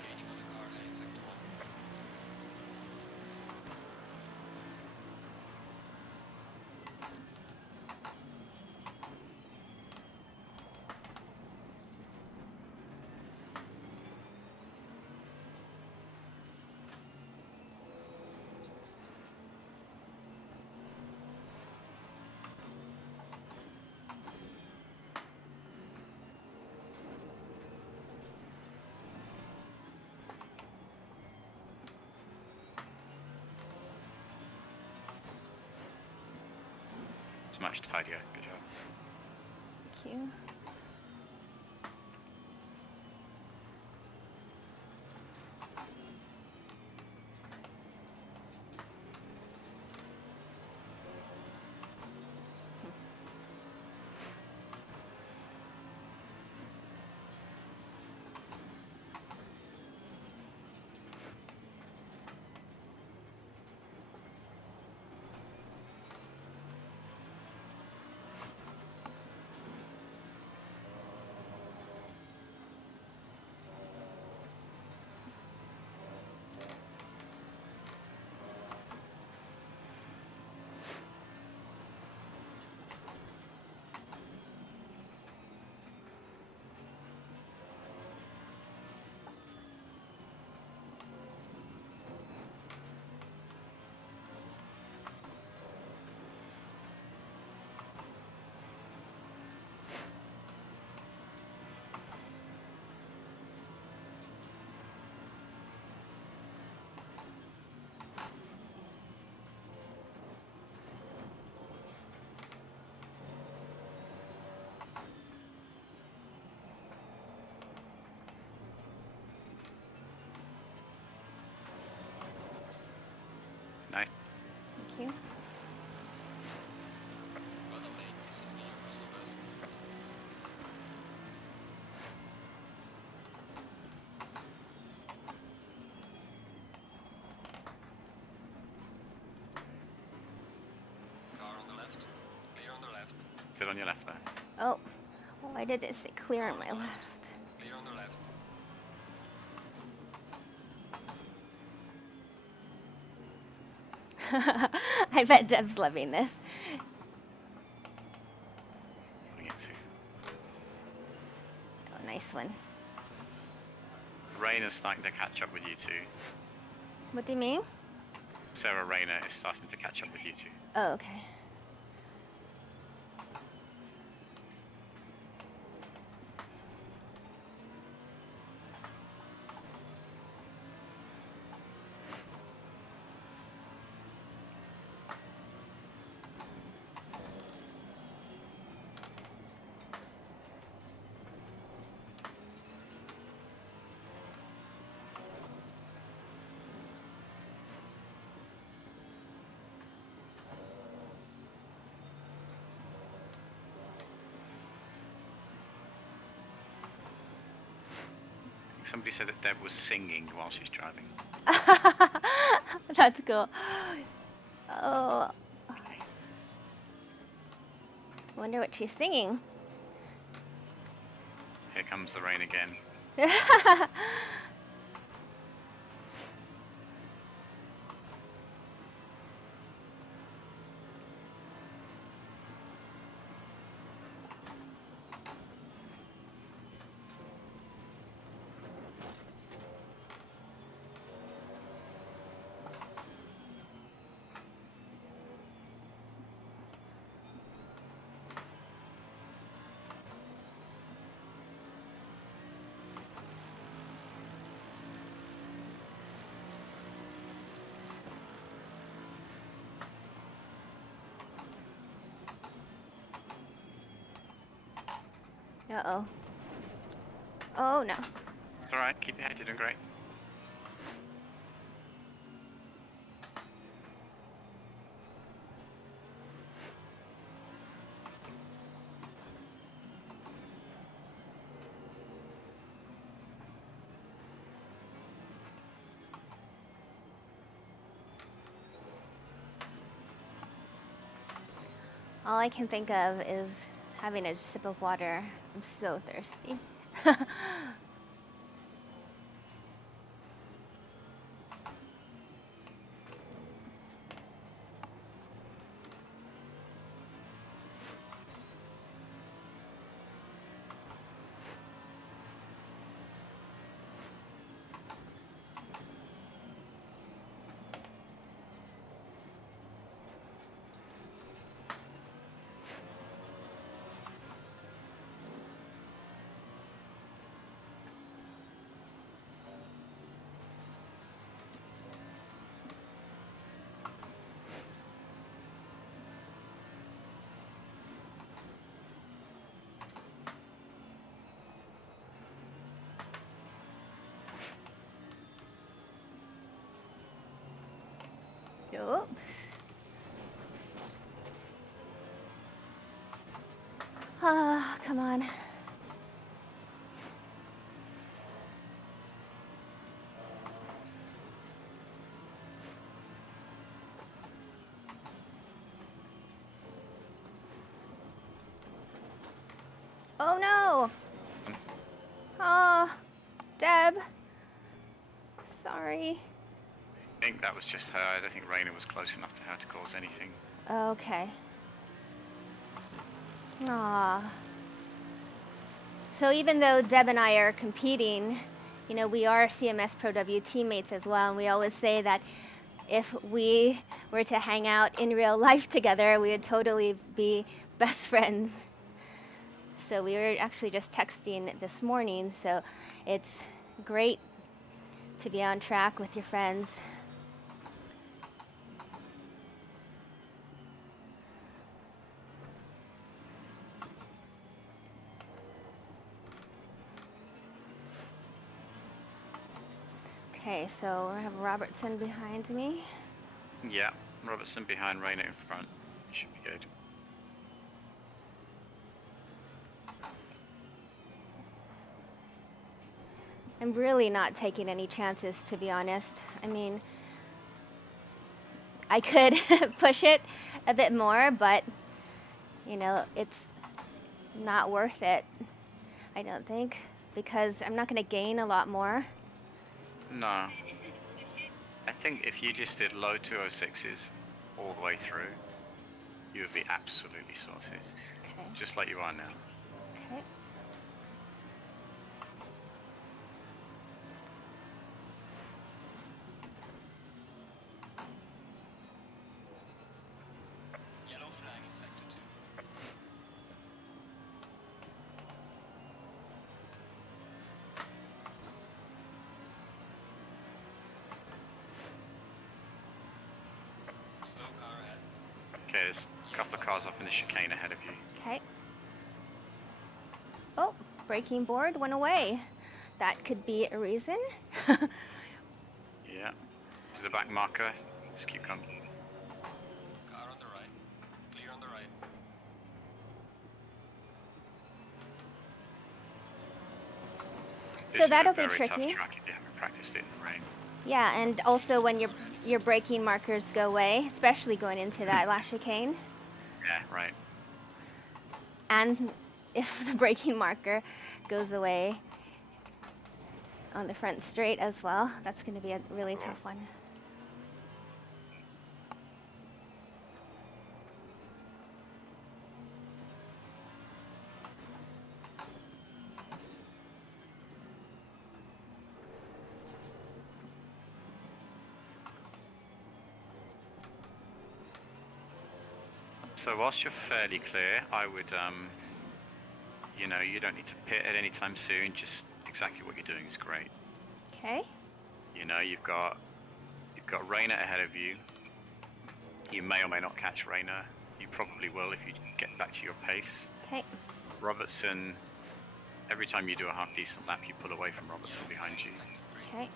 Gaining on the car heading sector 1. It's much tidier. Good job. Thank you. Nice. Thank you. Well done, mate. This has been your personal best. Car on the left. Clear on the left. Sit on your left there. Oh, why did it say clear on my left? Clear on the left. I bet Deb's loving this. Putting it to. Oh, nice one. Rain is starting to catch up with you two. What do you mean? Sarah Rayner is starting to catch up with you two. Oh, okay. Somebody said that Deb was singing while she's driving. That's cool. Oh, wonder what she's singing. Here comes the rain again. Uh-oh. Oh, no. It's alright, keep your head, you're doing great. All I can think of is having a sip of water. I'm so thirsty. Oh. Ah, come on. Oh no! Oh, Deb. Sorry. I think that was just her. I don't think Raina was close enough to her to cause anything. Okay. Ah. So even though Deb and I are competing, you know, we are CMS Pro W teammates as well, and we always say that if we were to hang out in real life together, we would totally be best friends. So we were actually just texting this morning, so it's great to be on track with your friends. Okay, so I have Robertson behind me. Yeah, Robertson behind, Raina in front. Should be good. I'm really not taking any chances, to be honest. I mean, I could push it a bit more, but, you know, it's not worth it, I don't think, because I'm not going to gain a lot more. No. I think if you just did low 206s all the way through, you would be absolutely sorted. Okay. Just like you are now. Okay. Yellow flag in sector 2. Slow car ahead. Okay, there's a couple of cars off in the chicane ahead of you. Okay. Oh, braking board went away. That could be a reason. Yeah. This is a back marker. Just keep going. Car on the right. Clear on the right. This So is that'll a be very tricky. tough track if you haven't practiced it in the rain. Yeah, and also when your braking markers go away, especially going into that last chicane, Yeah, right. and if the braking marker goes away on the front straight as well, that's going to be a really tough one. So whilst you're fairly clear, I would, you know, you don't need to pit at any time soon. Just exactly what you're doing is great. Okay. You know, you've got Raina ahead of you. You may or may not catch Raina. You probably will if you get back to your pace. Okay. Robertson, every time you do a half decent lap, you pull away from Robertson behind you. Sector 3. Okay.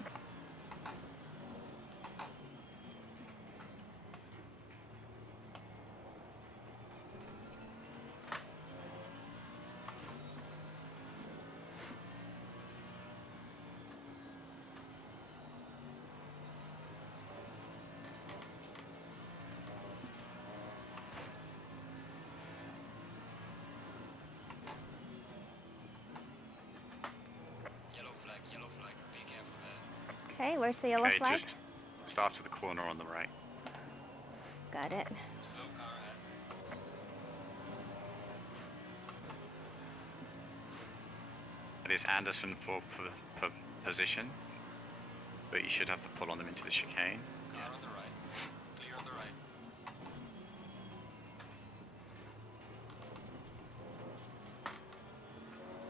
Okay, where's the yellow Okay, flag? just after the corner on the right. Got it. Slow car ahead. It is Anderson for position, but you should have the pull on them into the chicane. Car on the right. Clear on the right.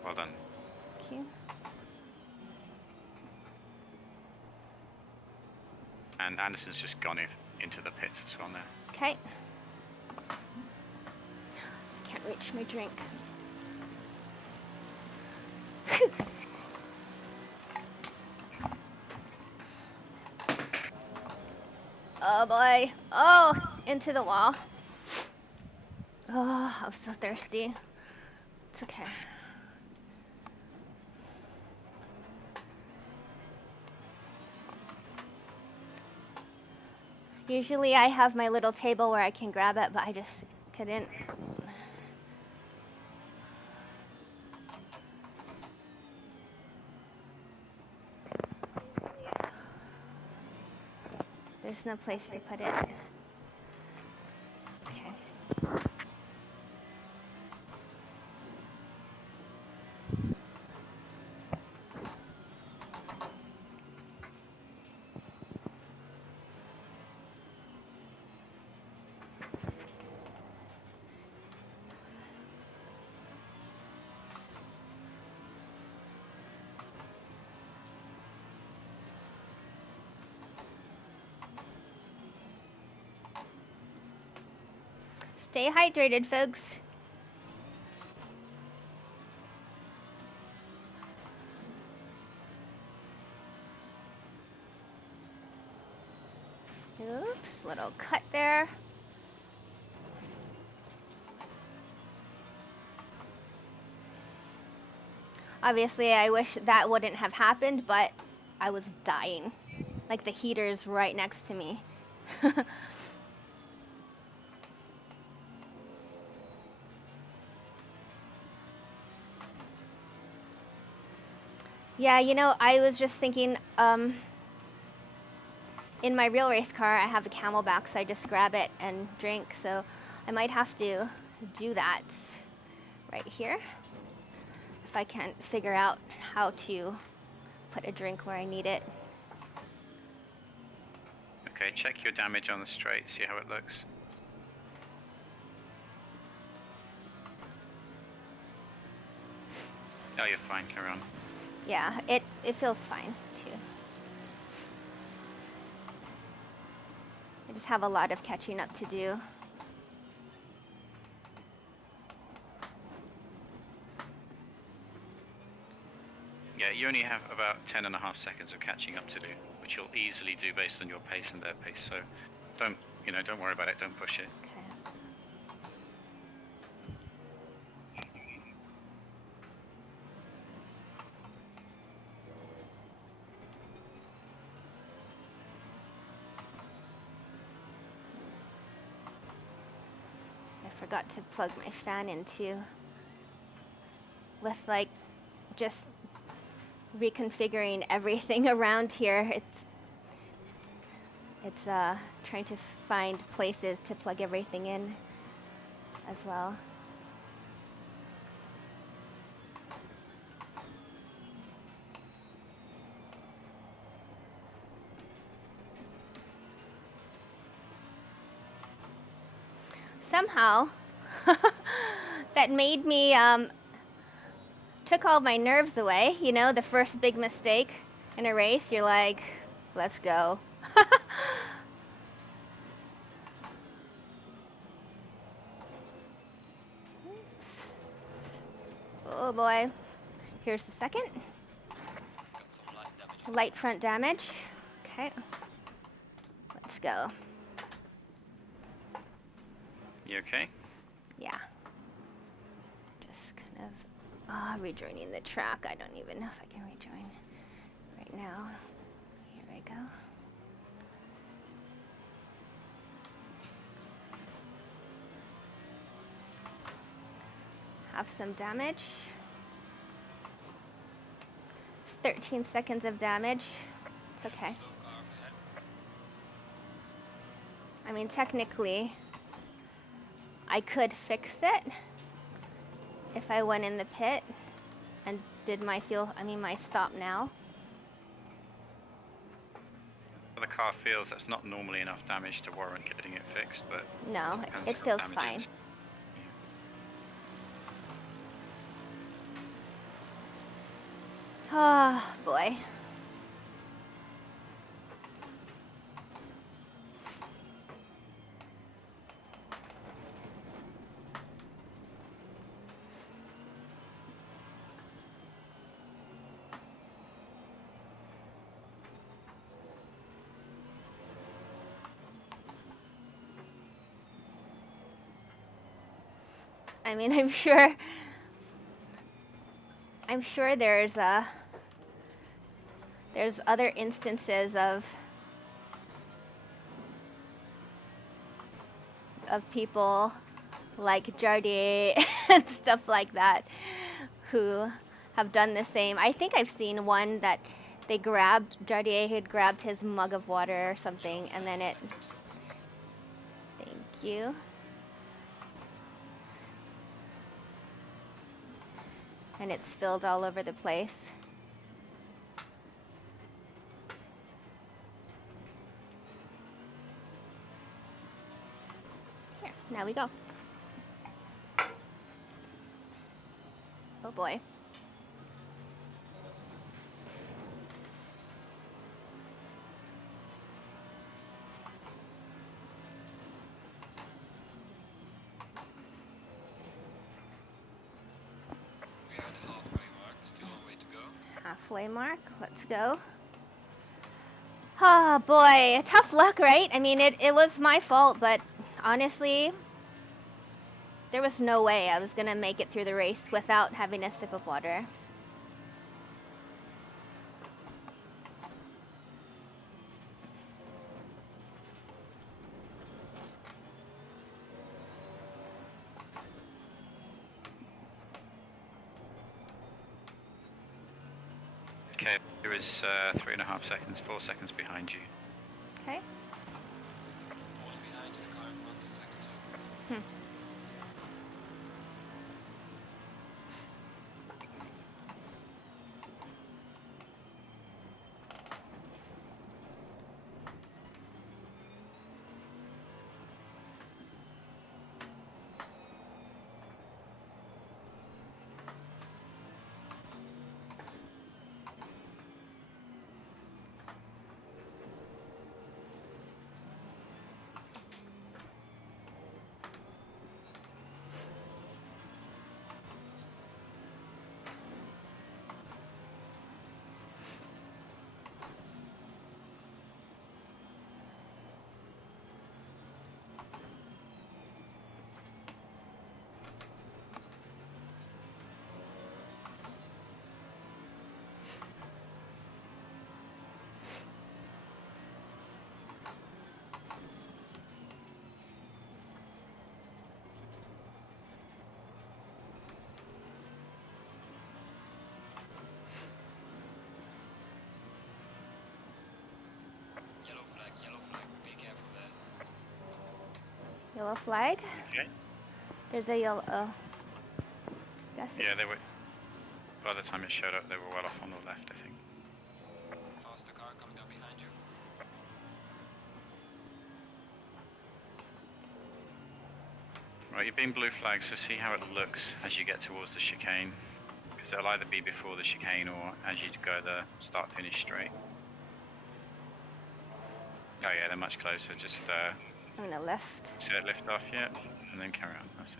Well done. Thank you. And Anderson's just gone into the pits as well now. Okay. Can't reach my drink. Oh boy. Oh, into the wall. Oh, I'm so thirsty. It's okay. Usually I have my little table where I can grab it, but I just couldn't. There's no place to put it. Okay. Stay hydrated, folks. Oops, little cut there. Obviously, I wish that wouldn't have happened, but I was dying. Like the heater's right next to me. Yeah, you know, I was just thinking, in my real race car, I have a Camelback, so I just grab it and drink, so I might have to do that right here. If I can't figure out how to put a drink where I need it. Okay, check your damage on the straight, see how it looks. Oh, you're fine, carry on. Yeah, it feels fine, too. I just have a lot of catching up to do. Yeah, you only have about 10.5 seconds of catching up to do, which you'll easily do based on your pace and their pace, so don't worry about it, don't push it. Okay. I forgot to plug my fan in too. With like just reconfiguring everything around here, it's trying to find places to plug everything in as well. Somehow that made me took all my nerves away. You know, the first big mistake in a race, you're like, let's go. Oh boy. Here's the second. Got some light damage. Light front damage. Okay. Let's go. You okay? Yeah. Just kind of rejoining the track. I don't even know if I can rejoin right now. Here I go. Have some damage. 13 seconds of damage. It's okay. Slow car up ahead. I mean, technically, I could fix it if I went in the pit and did my my stop now. The car feels that's not normally enough damage to warrant getting it fixed, but No, depends it how feels damage fine. is. Oh, boy. I mean, I'm sure there's other instances of people like Jardier and stuff like that who have done the same. I think I've seen one that Jardier had grabbed his mug of water or something, and then it. Thank you. And it spilled all over the place. Here, now we go. Oh boy. We are at the halfway mark. Still a long way to go. Halfway mark, let's go. Oh boy, tough luck, right? I mean, it was my fault, but honestly, there was no way I was gonna make it through the race without having a sip of water. Okay, there is 3.5 seconds, 4 seconds behind you. Okay. Falling behind the car in front in second two. Yellow flag. Be careful there. Yellow flag? Okay. There's a yellow. Oh. Guess Yeah, it's- they were. By the time it showed up, they were well off on the left, I think. Faster car coming up behind you. Right, you've been blue flagged, so see how it looks as you get towards the chicane. Because it'll either be before the chicane or as you go the start-finish straight. Oh yeah, they're much closer. Just I'm gonna left. see it lift off yet, and then carry on. That's it.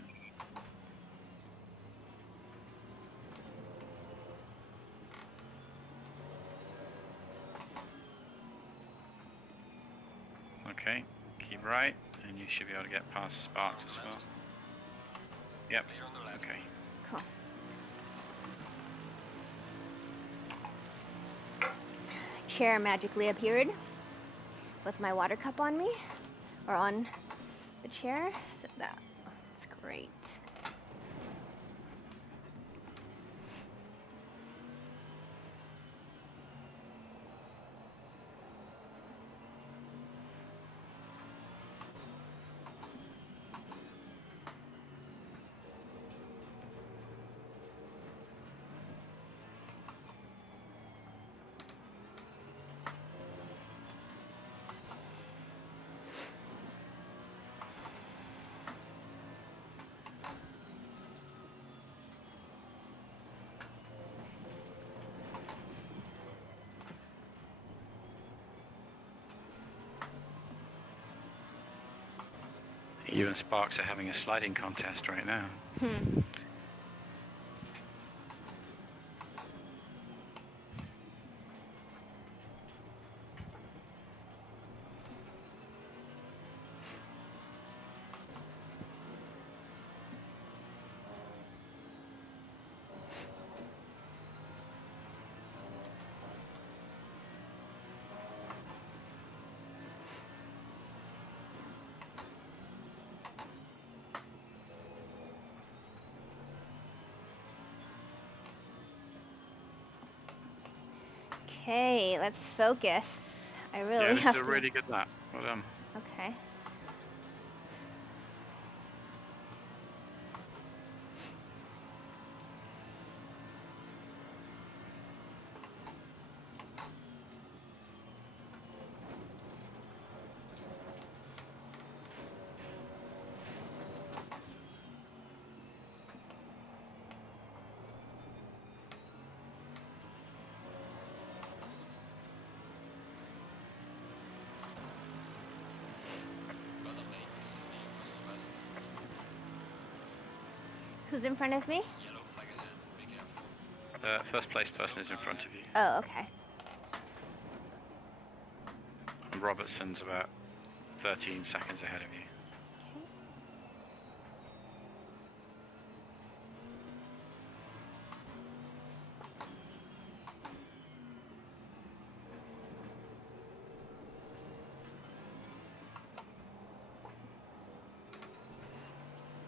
Okay, keep right, and you should be able to get past Sparks as well. Yep. Clear on the left. Okay. Cool. Chair magically appeared with my water cup on me, or on the chair, so that's great. You and Sparks are having a sliding contest right now. Okay, let's focus. I really Yeah, this have is a to. really good lap. Well done. Okay. Well done, mate. This is me, Forza Horizon. Who's in front of me? Yellow flag ahead. Be careful. The first place person is in front of you. Oh, okay. And Robertson's about 13 seconds ahead of you.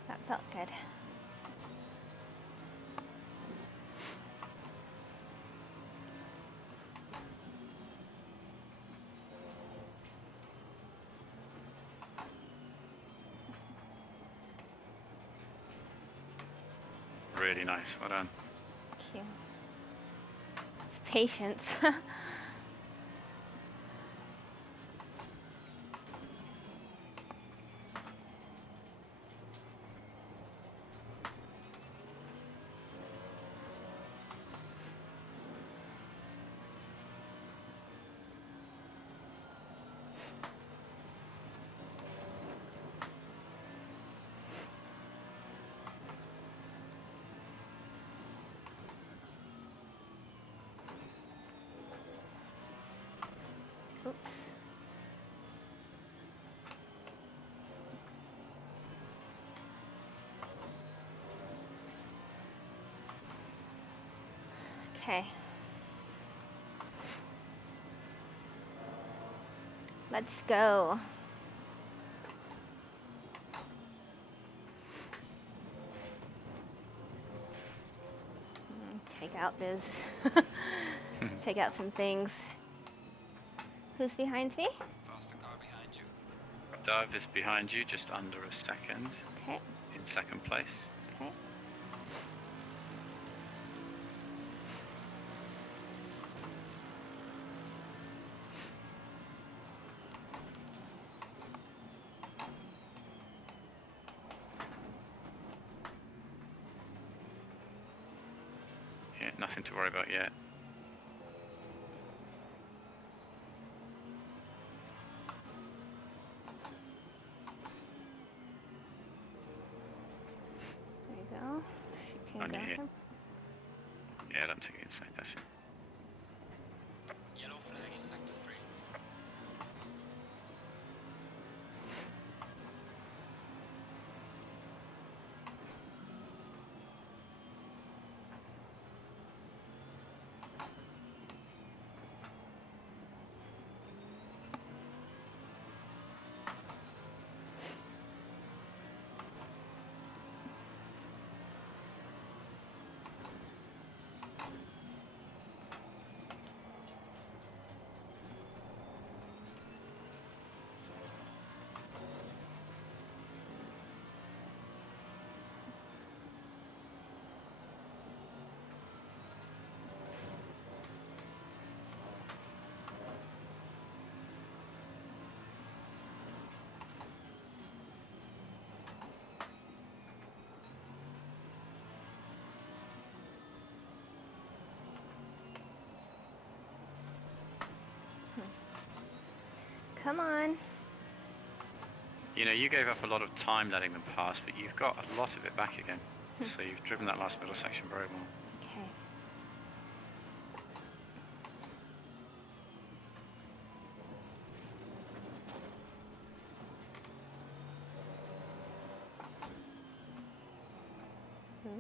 That felt good. Really nice. Well done. Thank you. It's patience. Oops. Okay. Let's go. Take out those. Take out some things. Who's behind me? Faster car behind you. Dove is behind you, just under a second. Okay. In second place. Okay. Yeah, nothing to worry about yet. There you go. She can On go. your hit. Yeah, don't take it inside, that's it. Yellow flag in sector 3. Come on. You know, you gave up a lot of time letting them pass, but you've got a lot of it back again. So you've driven that last middle section very well. Okay.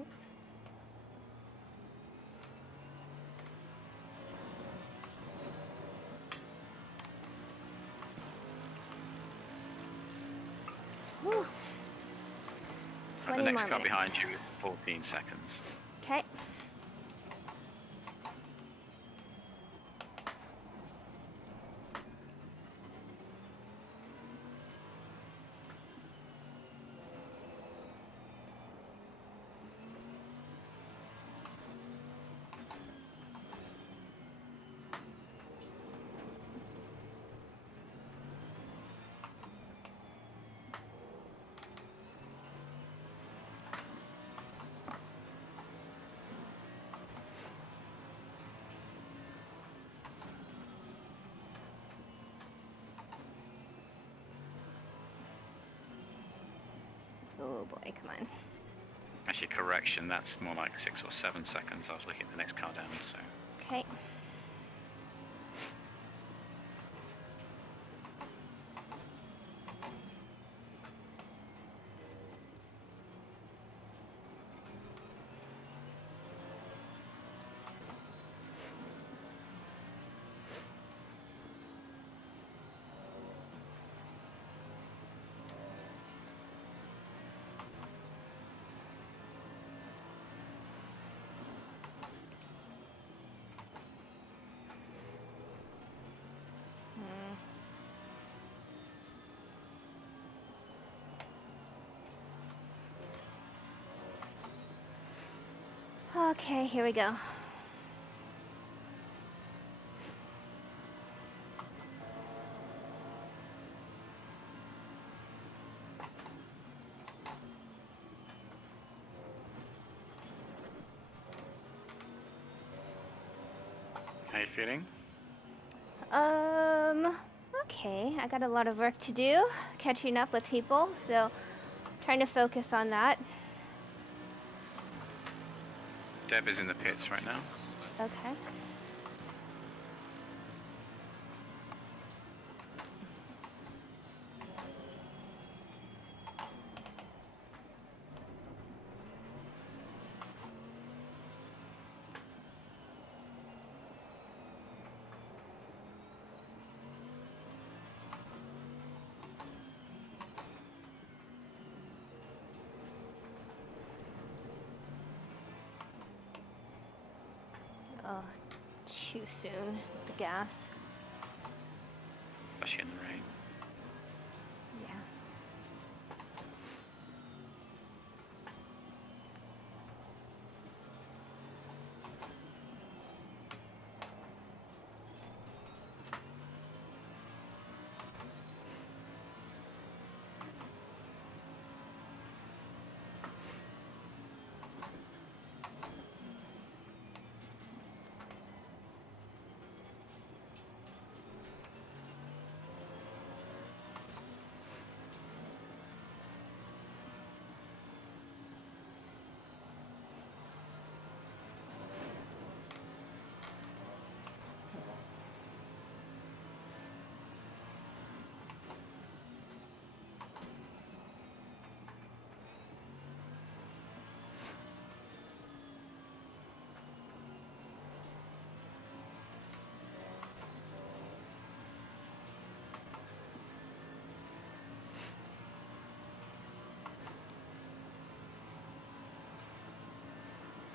Oops. Whew. The 20 next more car minutes. behind you is 14 seconds. Okay. Oh boy, come on. Actually, correction, that's more like 6 or 7 seconds. I was looking at the next car down, so. Okay. Okay, here we go. How you feeling? Okay, I got a lot of work to do, catching up with people, so trying to focus on that. Deb is in the pits right now. Okay. Oh, too soon. The gas. Especially in the rain. Yeah.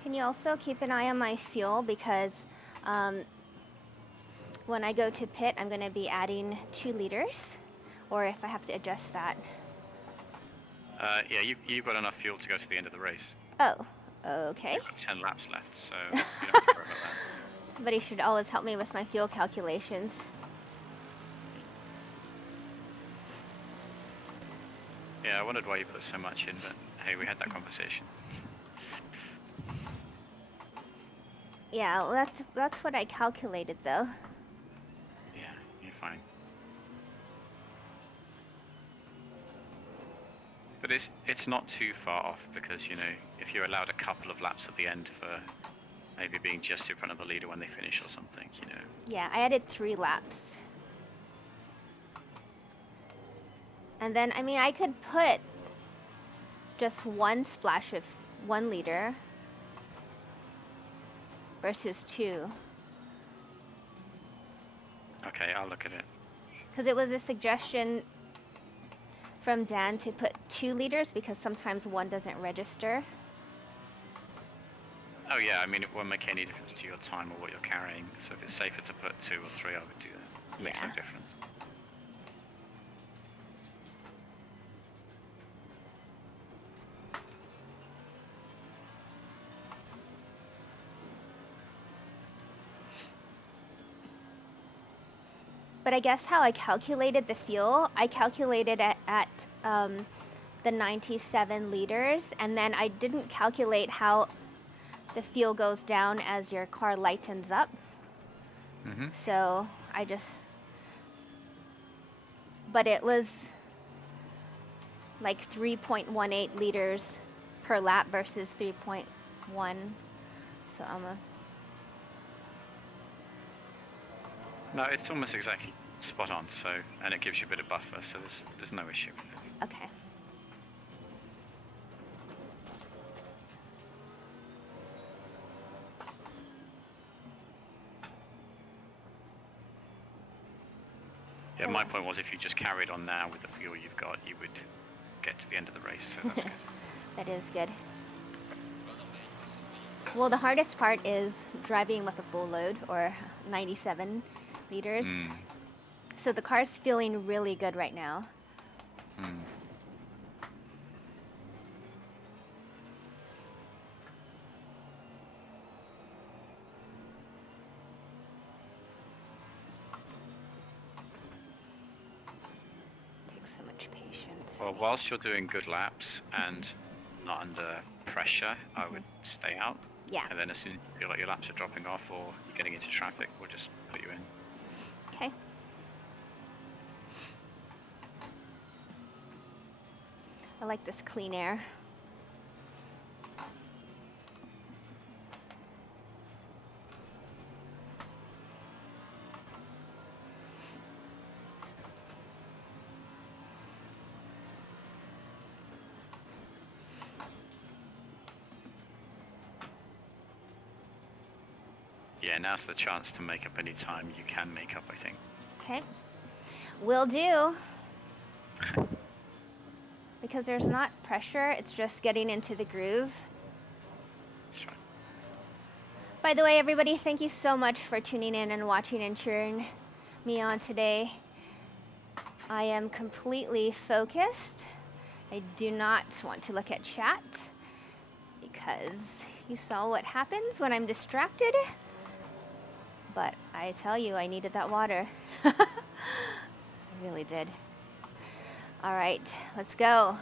Can you also keep an eye on my fuel, because when I go to pit, I'm going to be adding 2 liters, or if I have to adjust that. Yeah, you've got enough fuel to go to the end of the race. Oh, okay. You've got 10 laps left, so you don't have to worry about that. Somebody should always help me with my fuel calculations. Yeah, I wondered why you put so much in, but hey, we had that conversation. Yeah, well, that's what I calculated, though. Yeah, you're fine. But it's not too far off because, you know, if you're allowed a couple of laps at the end for maybe being just in front of the leader when they finish or something, you know. Yeah, I added 3 laps. And then, I mean, I could put just one splash of 1 liter versus 2. Okay, I'll look at it. Because it was a suggestion from Dan to put 2 liters because sometimes 1 doesn't register. Oh yeah, I mean, it won't make any difference to your time or what you're carrying. So if it's safer to put 2 or 3, I would do that. It makes no difference. But I guess how I calculated the fuel, I calculated it at the 97 liters, and then I didn't calculate how the fuel goes down as your car lightens up. Mm-hmm. So I just, but it was like 3.18 liters per lap versus 3.1. So almost. No, it's almost exactly spot on. So, and it gives you a bit of buffer, so there's no issue with it. Okay. Yeah, my point was if you just carried on now with the fuel you've got, you would get to the end of the race. So that's good. That is good. Well done, mate. This has been Well, the hardest part is driving with a full load or 97 liters. So the car's feeling really good right now. Takes so much patience. Well, whilst you're doing good laps and not under pressure, I would stay out. Yeah. And then as soon as you feel like your laps are dropping off or you're getting into traffic, we'll just put you in. Okay. I like this clean air. Yeah, now's the chance to make up any time you can make up, I think. Okay. Will do. Because there's not pressure, it's just getting into the groove. That's right. By the way, everybody, thank you so much for tuning in and watching and cheering me on today. I am completely focused. I do not want to look at chat because you saw what happens when I'm distracted. But I tell you, I needed that water. I really did. All right, let's go.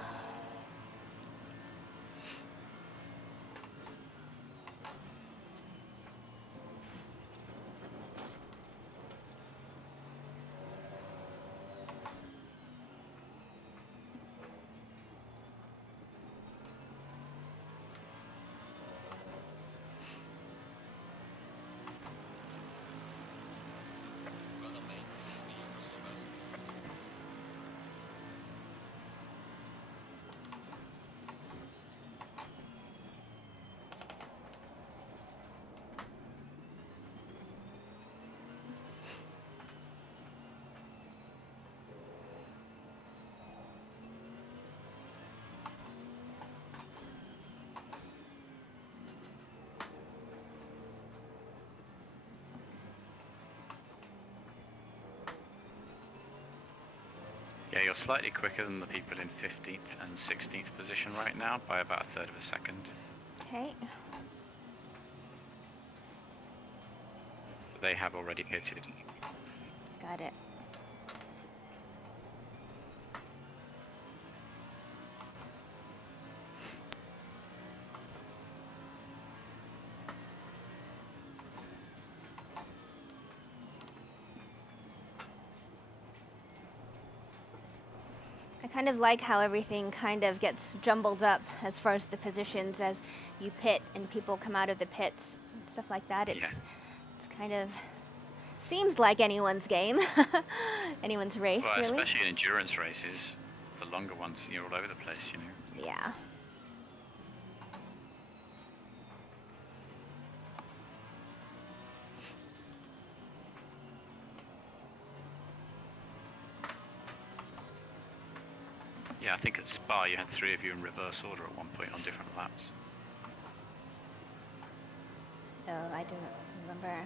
well done, mate. This has been your crossovers. Yeah, you're slightly quicker than the people in 15th and 16th position right now by about a third of a second. Okay. They have already pitted. Got it. I kind of like how everything kind of gets jumbled up as far as the positions as you pit and people come out of the pits and stuff like that. It's kind of seems like anyone's game, anyone's race, Well, really. especially in endurance races, the longer ones, you're all over the place, you know. Yeah. Yeah, I think at Spa you had 3 of you in reverse order at one point on different laps. Oh, I don't remember.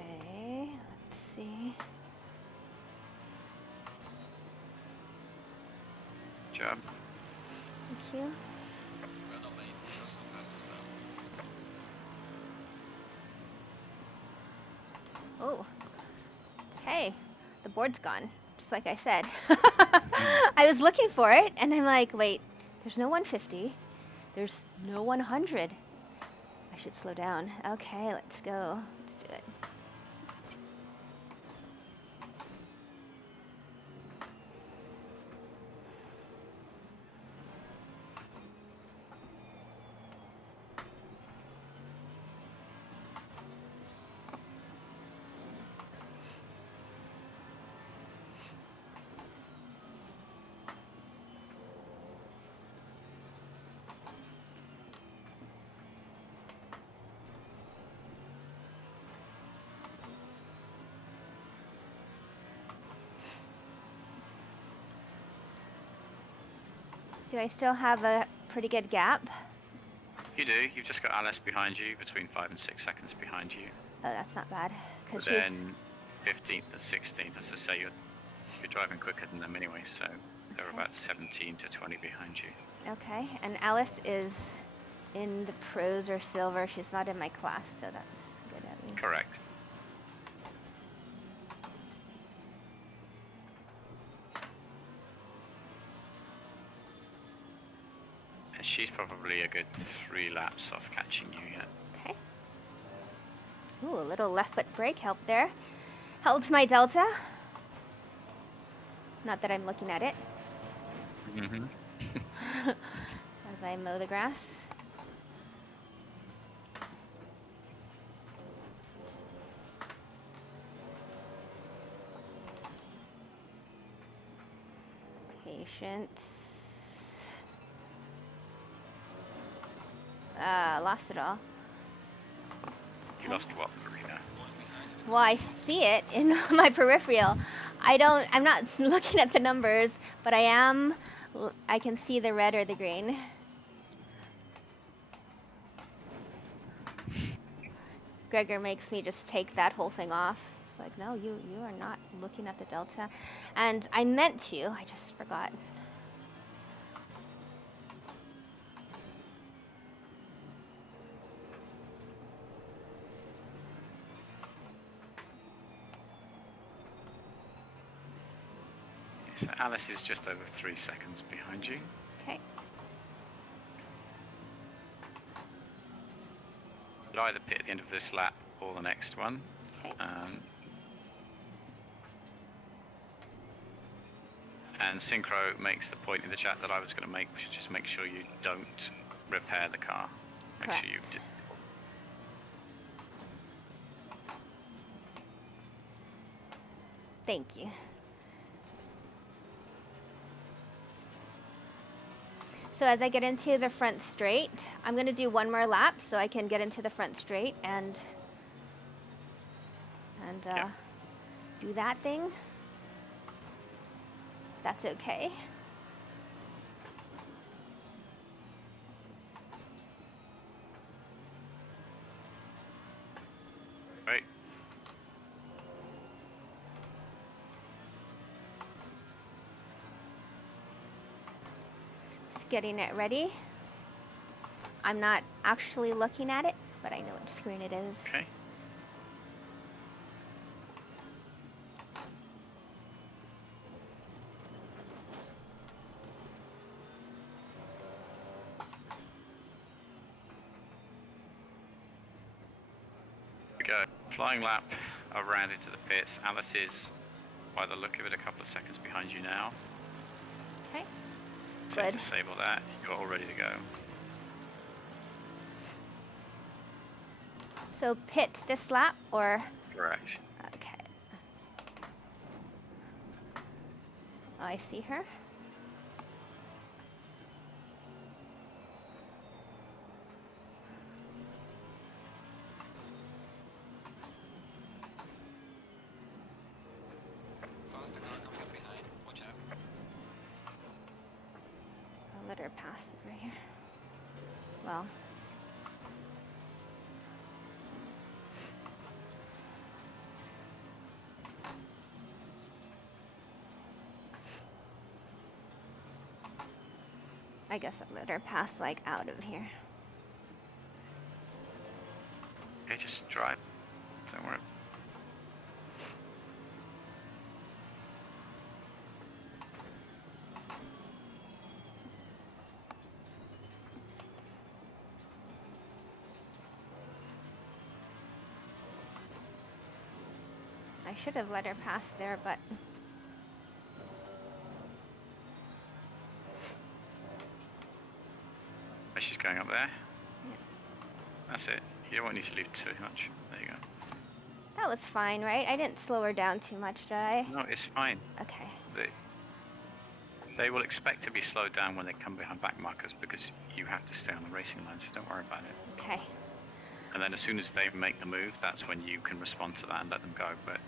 Okay, let's see. Good job. Thank you. Verena Mei, personal fastest lap. Oh, hey, the board's gone, just like I said. I was looking for it, and I'm like, wait, there's no 150. There's no 100. I should slow down. Okay, let's go. Let's do it. Do I still have a pretty good gap? You do. You've just got Alice behind you, between 5 and 6 seconds behind you. Oh, that's not bad. But Cause then 15th and 16th, as I say, you're driving quicker than them anyway, so they're about 17 to 20 behind you. okay, and Alice is in the pros or silver. She's not in my class, so that's good at least. Correct. And she's probably a good 3 laps off catching you yet. Okay. Ooh, a little left foot brake help there. Held my delta. Not that I'm looking at it. Mm-hmm. As I mow the grass. Patience. Lost it all. You lost what, Verena? Well, I see it in my peripheral. I'm not looking at the numbers, but I can see the red or the green. Gregor makes me just take that whole thing off. It's like, no, you are not looking at the delta. And I meant to, I just forgot. So Alice is just over 3 seconds behind you. Okay. You'll either pit at the end of this lap or the next one. Okay. And Synchro makes the point in the chat that I was going to make, which is just make sure you don't repair the car. Make Correct. sure you do. Thank you. So as I get into the front straight, I'm going to do one more lap so I can get into the front straight and Yeah. do that thing. That's okay. Right. Just getting it ready. I'm not actually looking at it, but I know which screen it is. Okay. flying lap around into the pits. Alice is, by the look of it, a couple of seconds behind you now. Okay. So Good. disable that. You're all ready to go. So pit this lap, or? Correct. Okay. Oh, I see her. Faster car coming up behind. Watch out. I'll let her pass over here. Well. I guess I'll let her pass, like, out of here. Okay, just drive. Don't worry. I should have let her pass there, but Oh, she's going up there. yeah. That's it. You don't need to leave too much. There you go. That was fine, right? I didn't slow her down too much, did I? No, it's fine. Okay. They will expect to be slowed down when they come behind back markers because you have to stay on the racing line, so don't worry about it. Okay. And then as soon as they make the move, that's when you can respond to that and let them go. But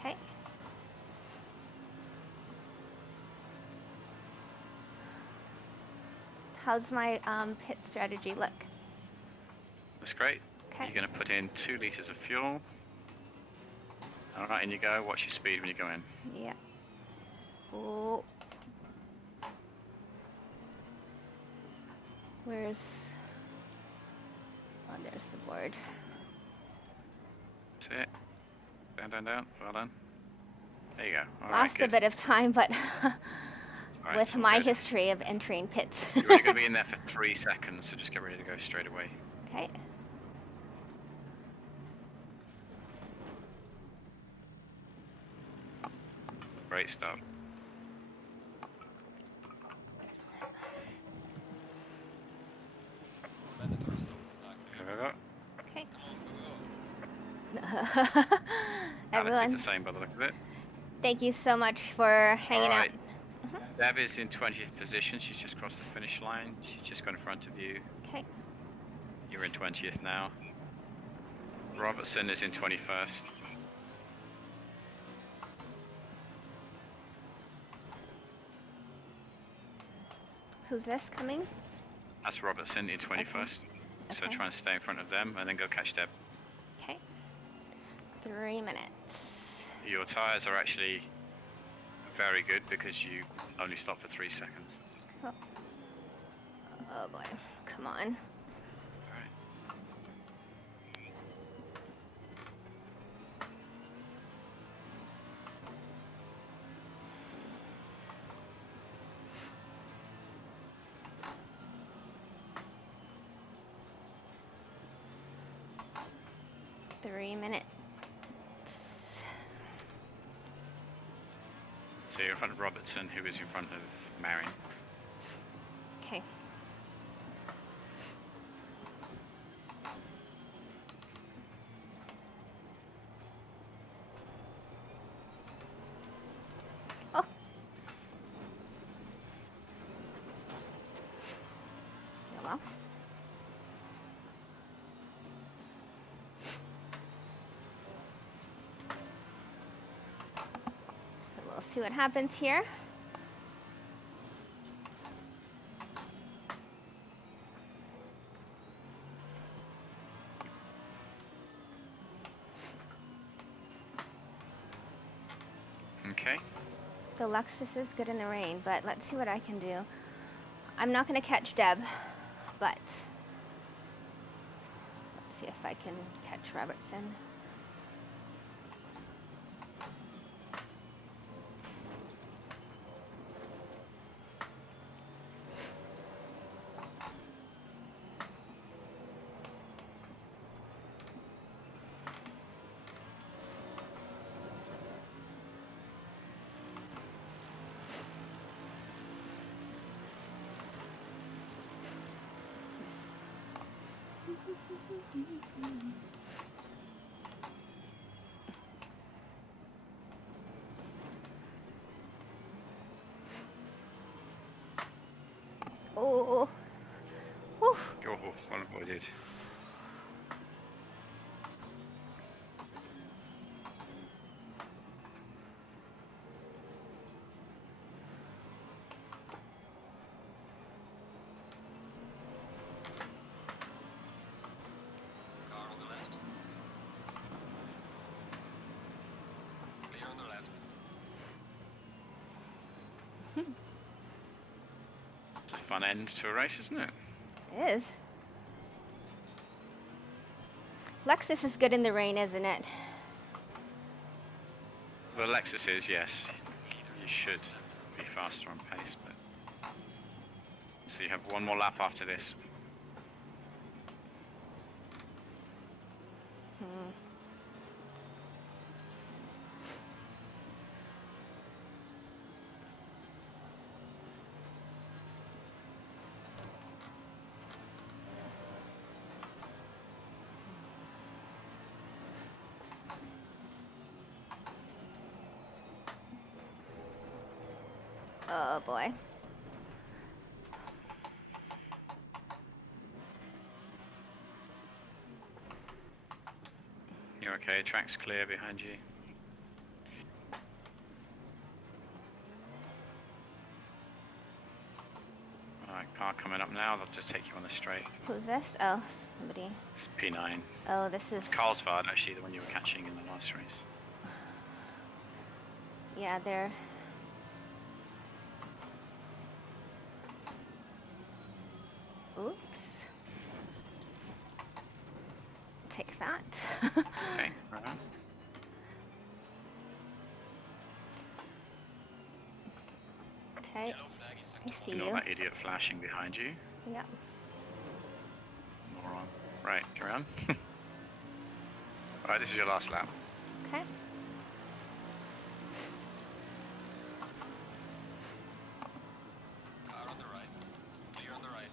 Okay. How's my pit strategy look? that's great. Okay. You're going to put in 2 liters of fuel. All right, and you go. Watch your speed when you go in. Yeah. Oh. Where's... Oh, there's the board. That's it. Down, down, down. Well done. There you go. All Lost right, a bit of time, but All right, with it's all my good. history of entering pits. You're only going to be in there for 3 seconds, so just get ready to go straight away. Okay. Great start. Mandatory stop and start. Go, go, go. Okay. Come on, go, go. Alex Everyone, did the same by the look of it. thank you so much for hanging Alright. out. Deb is in 20th position. She's just crossed the finish line. She's just got in front of you. Okay. You're in 20th now. Robertson is in 21st. Who's this coming? That's Robertson in 21st. So Okay. try and stay in front of them and then go catch Deb. Okay. 3 minutes. Your tyres are actually very good because you only stopped for 3 seconds. Oh, oh boy. Come on. Alright. Three minutes. So you're in front of Robertson, who is in front of Marion. Okay. Oh. Oh well. So we'll see what happens here. Okay. The Lexus is good in the rain, but let's see what I can do. I'm not going to catch Deb, but let's see if I can catch Robertson. Oh. Whew. Oh, well avoided. Car on the left. Clear on the left. It's a fun end to a race, isn't it? It is. Lexus is good in the rain, isn't it? The Lexus is, yes. You should be faster on pace, but so you have one more lap after this. Hmm. Oh boy. You're okay, track's clear behind you. Alright, car coming up now, they'll just take you on the straight. Who's this? Oh, somebody. It's P9. Oh, this is. It's Carlsbad, actually, the one you were catching in the last race. Yeah, they're. Oops. Take that. Okay, right on. Okay, Yellow flag in I sector see Ignore you. that idiot flashing behind you. Yeah. Moron. Right, carry on. Alright, this is your last lap. Okay. Car on the right. Clear on the right.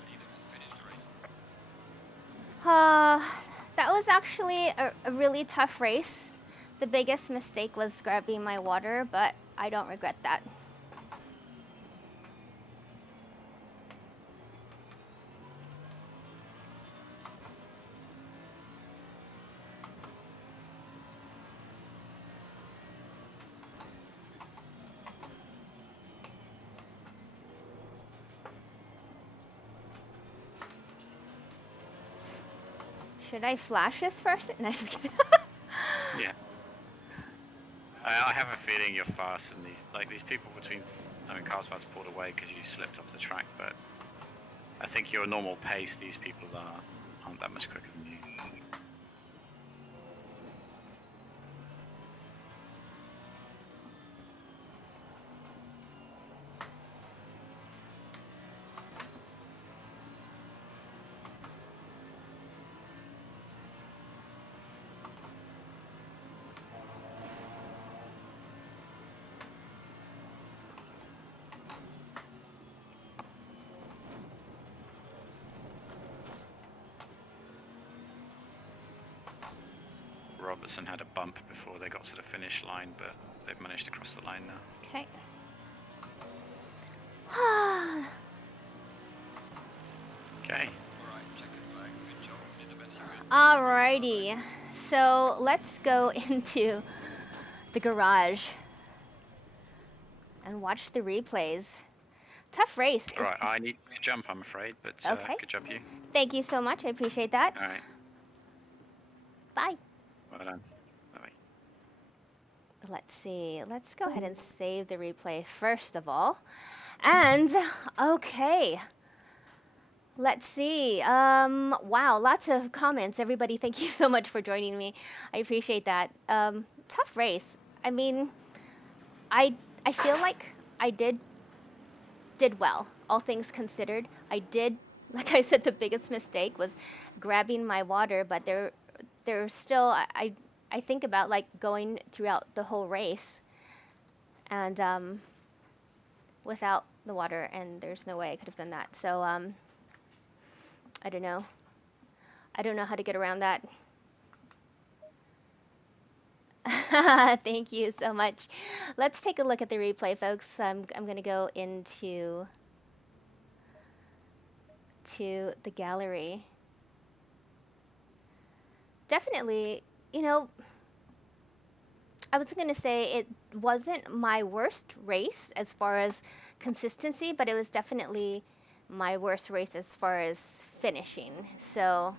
The leader has finished the race. That was actually a really tough race. The biggest mistake was grabbing my water, but I don't regret that. Should I flash this first? No, just kidding. Yeah. I have a feeling you're fast, and these people between, I mean, Carlsbad's pulled away because you slipped off the track, but I think your normal pace, these people aren't that much quicker than you. Robertson had a bump before they got to the finish line, but they've managed to cross the line now. Okay. Okay. Alright, checkered flag. Good job. You did the best you could. Alrighty. So let's go into the garage and watch the replays. Tough race. Alright, I need to jump, I'm afraid, but Okay. good job you. Thank you so much. I appreciate that. Alright, Bye. well done. Bye. Let's see. Let's go ahead and save the replay first of all. And okay. Let's see. Wow, lots of comments. Everybody, thank you so much for joining me. I appreciate that. Tough race. I mean, I I feel like I did well, all things considered. I did, like I said, the biggest mistake was grabbing my water, but there's still I think about like going throughout the whole race and without the water, and there's no way I could have done that. So I don't know. I don't know how to get around that. Thank you so much. Let's take a look at the replay, folks. I'm gonna go into the gallery. Definitely, you know, I was gonna say it wasn't my worst race as far as consistency, but it was definitely my worst race as far as finishing. So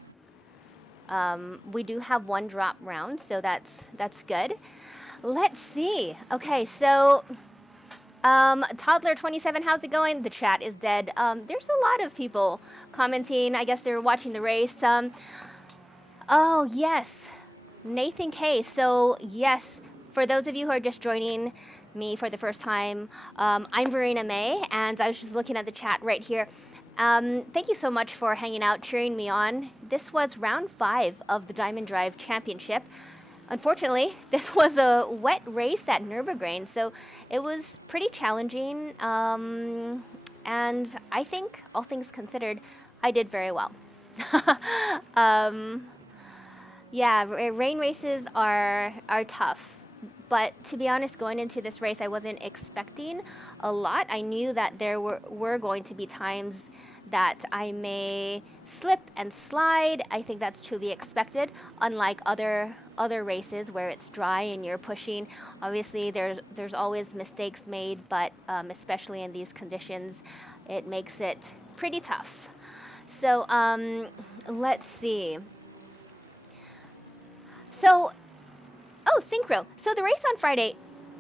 we do have one drop round, so that's good. Let's see. Okay, so Toddler27, how's it going? The chat is dead. There's a lot of people commenting. I guess they're watching the race. Oh yes, Nathan K. So yes, for those of you who are just joining me for the first time, I'm Verena Mei, and I was just looking at the chat right here. Thank you so much for hanging out, cheering me on. This was round 5 of the Diamond Drive Championship. Unfortunately, this was a wet race at Nurburgring, so it was pretty challenging. And I think, all things considered, I did very well. um, yeah, rain races are tough. But to be honest, going into this race, I wasn't expecting a lot. I knew that there were going to be times that I may slip and slide. I think that's to be expected. Unlike other races where it's dry and you're pushing, obviously there's always mistakes made, but especially in these conditions, it makes it pretty tough. So let's see. So, oh, Synchro. So the race on Friday,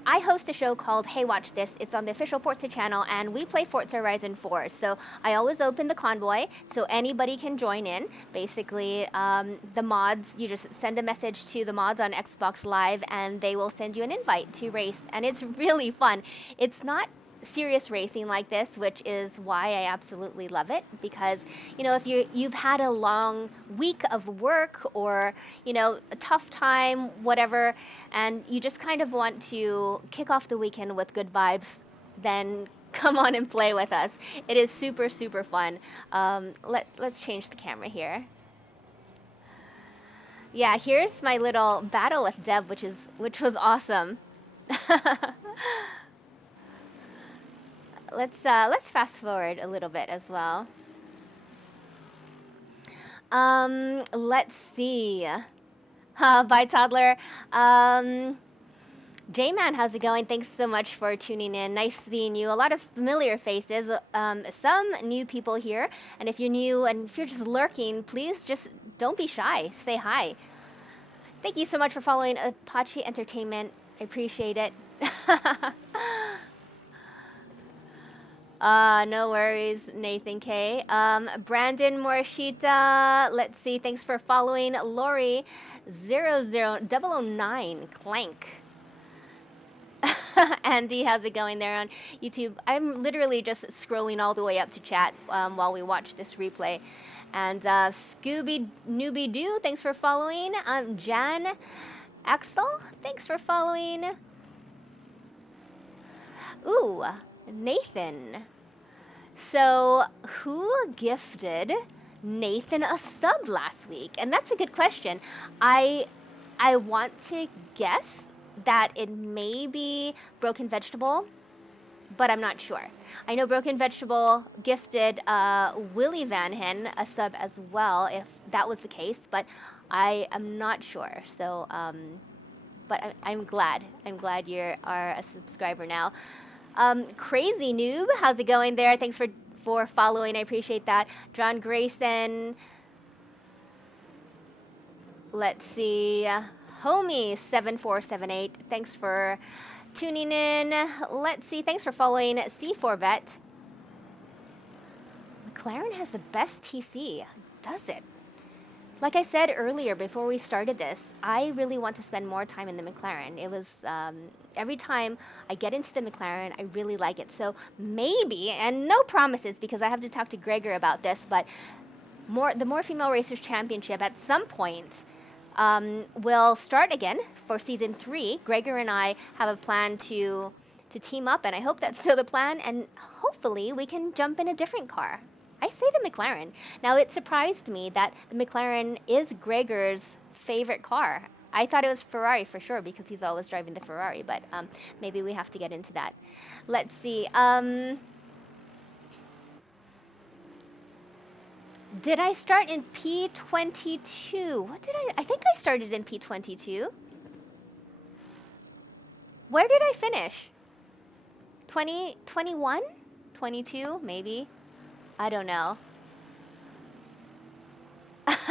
I host a show called Hey Watch This. It's on the official Forza channel, and we play Forza Horizon 4. So I always open the convoy, so anybody can join in. Basically, the mods, you just send a message to the mods on Xbox Live, and they will send you an invite to race, and it's really fun. It's not serious racing like this, which is why I absolutely love it, because if you've had a long week of work, or a tough time, whatever, and you just kind of want to kick off the weekend with good vibes, then come on and play with us. It is super, super fun. Let's change the camera here. Yeah, here's my little battle with Deb, which was awesome. Let's fast forward a little bit as well. Let's see. Bye, Toddler. J-Man, how's it going? Thanks so much for tuning in. Nice seeing you. A lot of familiar faces, some new people here. And if you're new and if you're just lurking, please just don't be shy. Say hi. Thank you so much for following Apache Entertainment. I appreciate it. No worries, Nathan K. Brandon Morishita, let's see, thanks for following. Lori 009 Clank. Andy, how's it going there on YouTube? I'm literally just scrolling all the way up to chat while we watch this replay. And Scooby Newbie Doo, thanks for following. Jan Axel, thanks for following. Ooh, Nathan. So, who gifted Nathan a sub last week? And that's a good question. I want to guess that it may be Broken Vegetable, but I'm not sure. I know Broken Vegetable gifted Willie Van Hen a sub as well, if that was the case, but I am not sure. So, but I'm glad. I'm glad you are a subscriber now. Crazy Noob, how's it going there? Thanks for following. I appreciate that. John Grayson. Let's see. Homie7478. Thanks for tuning in. Let's see. Thanks for following C4Bet. McLaren has the best TC, does it? Like I said earlier before we started this, I really want to spend more time in the McLaren. It was every time I get into the McLaren, I really like it. So maybe, and no promises because I have to talk to Gregor about this, but the More Female Racers Championship at some point will start again for season 3. Gregor and I have a plan to team up, and I hope that's still the plan. And hopefully, we can jump in a different car. I say the McLaren. Now, it surprised me that the McLaren is Gregor's favorite car. I thought it was Ferrari for sure because he's always driving the Ferrari, but maybe we have to get into that. Let's see. Did I start in P22? What did I think I started in P22. Where did I finish? 20, 21? 22, maybe? I don't know.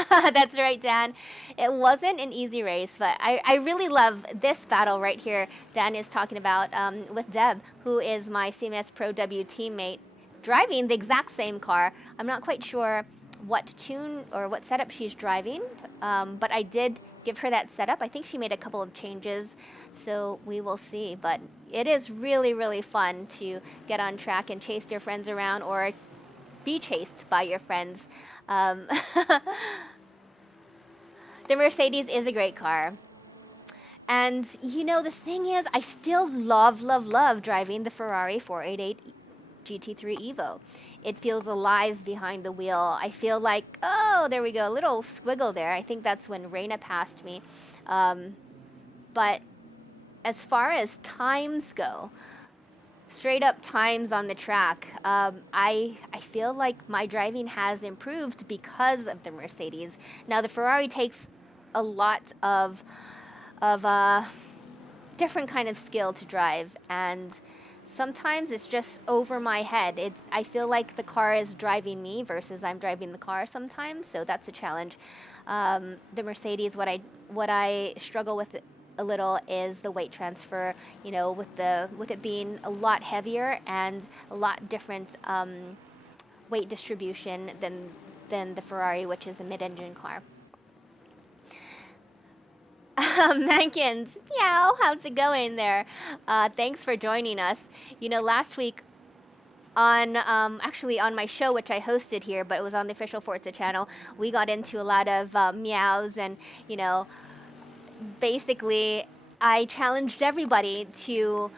That's right, Dan. It wasn't an easy race, but I really love this battle right here Dan is talking about with Deb, who is my CMS Pro W teammate, driving the exact same car. I'm not quite sure what tune or what setup she's driving, but I did give her that setup. I think she made a couple of changes, so we will see. But it is really, really fun to get on track and chase your friends around or be chased by your friends. The Mercedes is a great car. And, you know, the thing is, I still love driving the Ferrari 488 GT3 Evo. It feels alive behind the wheel. I feel like, oh, there we go, a little squiggle there. I think that's when Reina passed me. But as far as times go, straight up times on the track, I feel like my driving has improved because of the Mercedes. Now the Ferrari takes a lot of different kind of skill to drive, and sometimes it's just over my head. I feel like the car is driving me versus I'm driving the car sometimes, so that's a challenge. The Mercedes, what I struggle with a little is the weight transfer, you know, with it being a lot heavier and a lot different weight distribution than the Ferrari, which is a mid-engine car. Mankins, meow, how's it going there? Thanks for joining us. You know, last week on actually on my show, which I hosted here, but it was on the official Forza channel, we got into a lot of meows, and you know, basically I challenged everybody to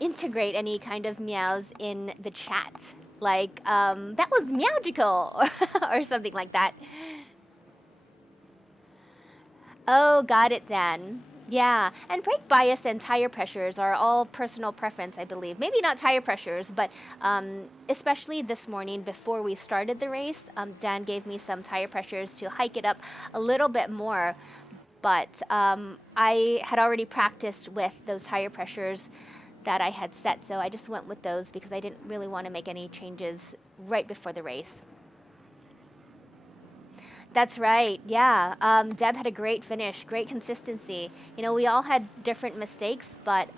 integrate any kind of meows in the chat, like that was meowgical or something like that. Oh, got it, Dan. Yeah, and brake bias and tire pressures are all personal preference, I believe. Maybe not tire pressures, but especially this morning before we started the race, Dan gave me some tire pressures to hike it up a little bit more. But I had already practiced with those tire pressures that I had set, so I just went with those because I didn't really want to make any changes right before the race. That's right. Yeah. Deb had a great finish, great consistency. You know, we all had different mistakes, but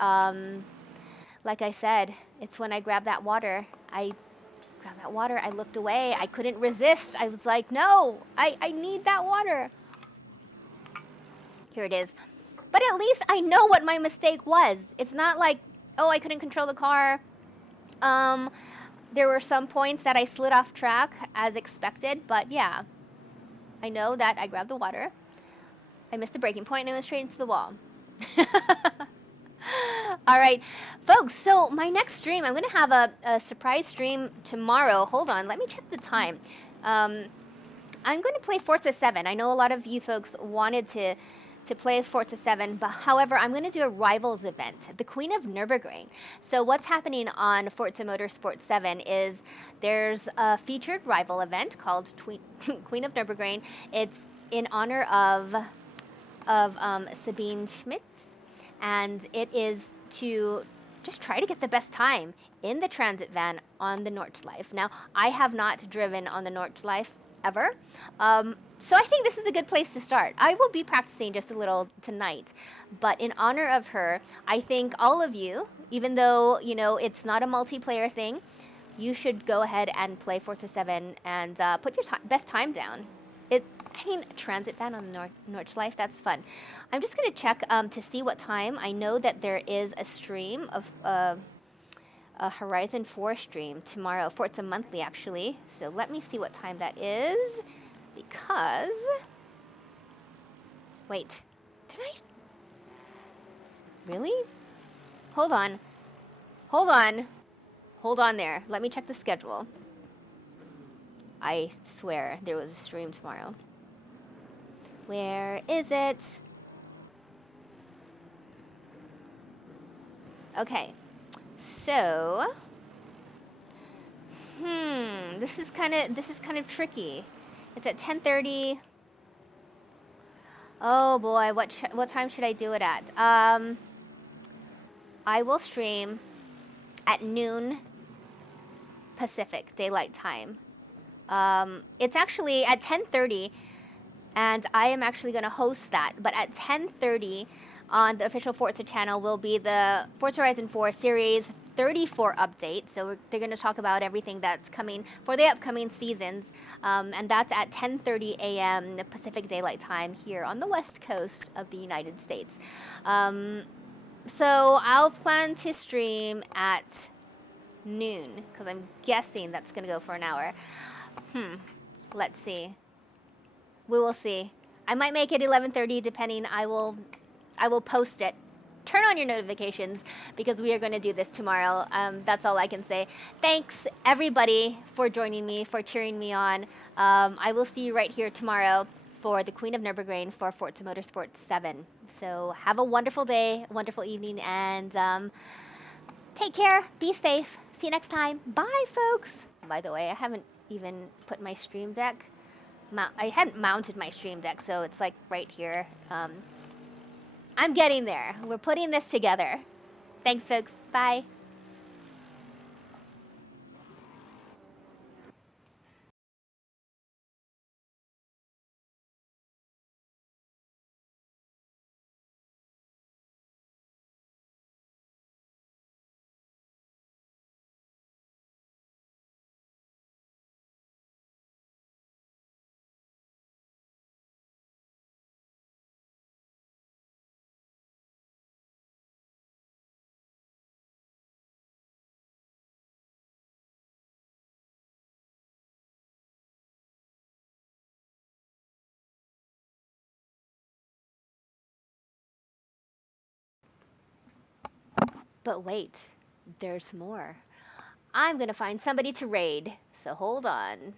like I said, it's when I grabbed that water. I looked away. I couldn't resist. I was like, no, I need that water. Here it is. But at least I know what my mistake was. It's not like, oh, I couldn't control the car. There were some points that I slid off track as expected, but yeah. I know that I grabbed the water, I missed the braking point, and I went straight into the wall. All right, folks, so my next stream, I'm going to have a surprise stream tomorrow. Hold on, let me check the time. I'm going to play Forza 7. I know a lot of you folks wanted to play Forza 7, but however, I'm going to do a Rivals event, the Queen of Nurburgring. So what's happening on Forza Motorsport 7 is there's a featured rival event called Queen of Nurburgring. It's in honor of Sabine Schmitz, and it is to just try to get the best time in the transit van on the Nordschleife. Now, I have not driven on the Nordschleife ever, so I think this is a good place to start. I will be practicing just a little tonight, but in honor of her, I think all of you, even though, you know, it's not a multiplayer thing, you should go ahead and play Forza 7 and put your best time down. I mean, transit ban on the Nordschleife, that's fun. I'm just going to check to see what time. I know that there is a stream of a Horizon 4 stream tomorrow, Forza Monthly actually. So let me see what time that is, because... Wait, did I... Really? Hold on. Hold on. Hold on there. Let me check the schedule. I swear there was a stream tomorrow. Where is it? Okay. So, this is kind of tricky. It's at 10:30. Oh boy, what time should I do it at? I will stream at noon Pacific Daylight Time. It's actually at 10:30, and I am actually going to host that. But at 10:30 on the official Forza channel will be the Forza Horizon 4 Series 34 update. So they're going to talk about everything that's coming for the upcoming seasons, and that's at 10:30 a.m. Pacific Daylight Time here on the west coast of the United States. So I'll plan to stream at noon because I'm guessing that's going to go for an hour. Let's see. We will see. I might make it 11:30 depending. I will post it. Turn on your notifications because we are going to do this tomorrow. That's all I can say. Thanks everybody for joining me, for cheering me on. I will see you right here tomorrow for the Queen of Nurburgring for Forza Motorsport 7. So have a wonderful day, a wonderful evening, and take care. Be safe. See you next time. Bye, folks. By the way, I haven't even put my stream deck. I hadn't mounted my stream deck, so it's like right here. I'm getting there. We're putting this together. Thanks, folks. Bye. But wait, there's more. I'm gonna find somebody to raid, so hold on.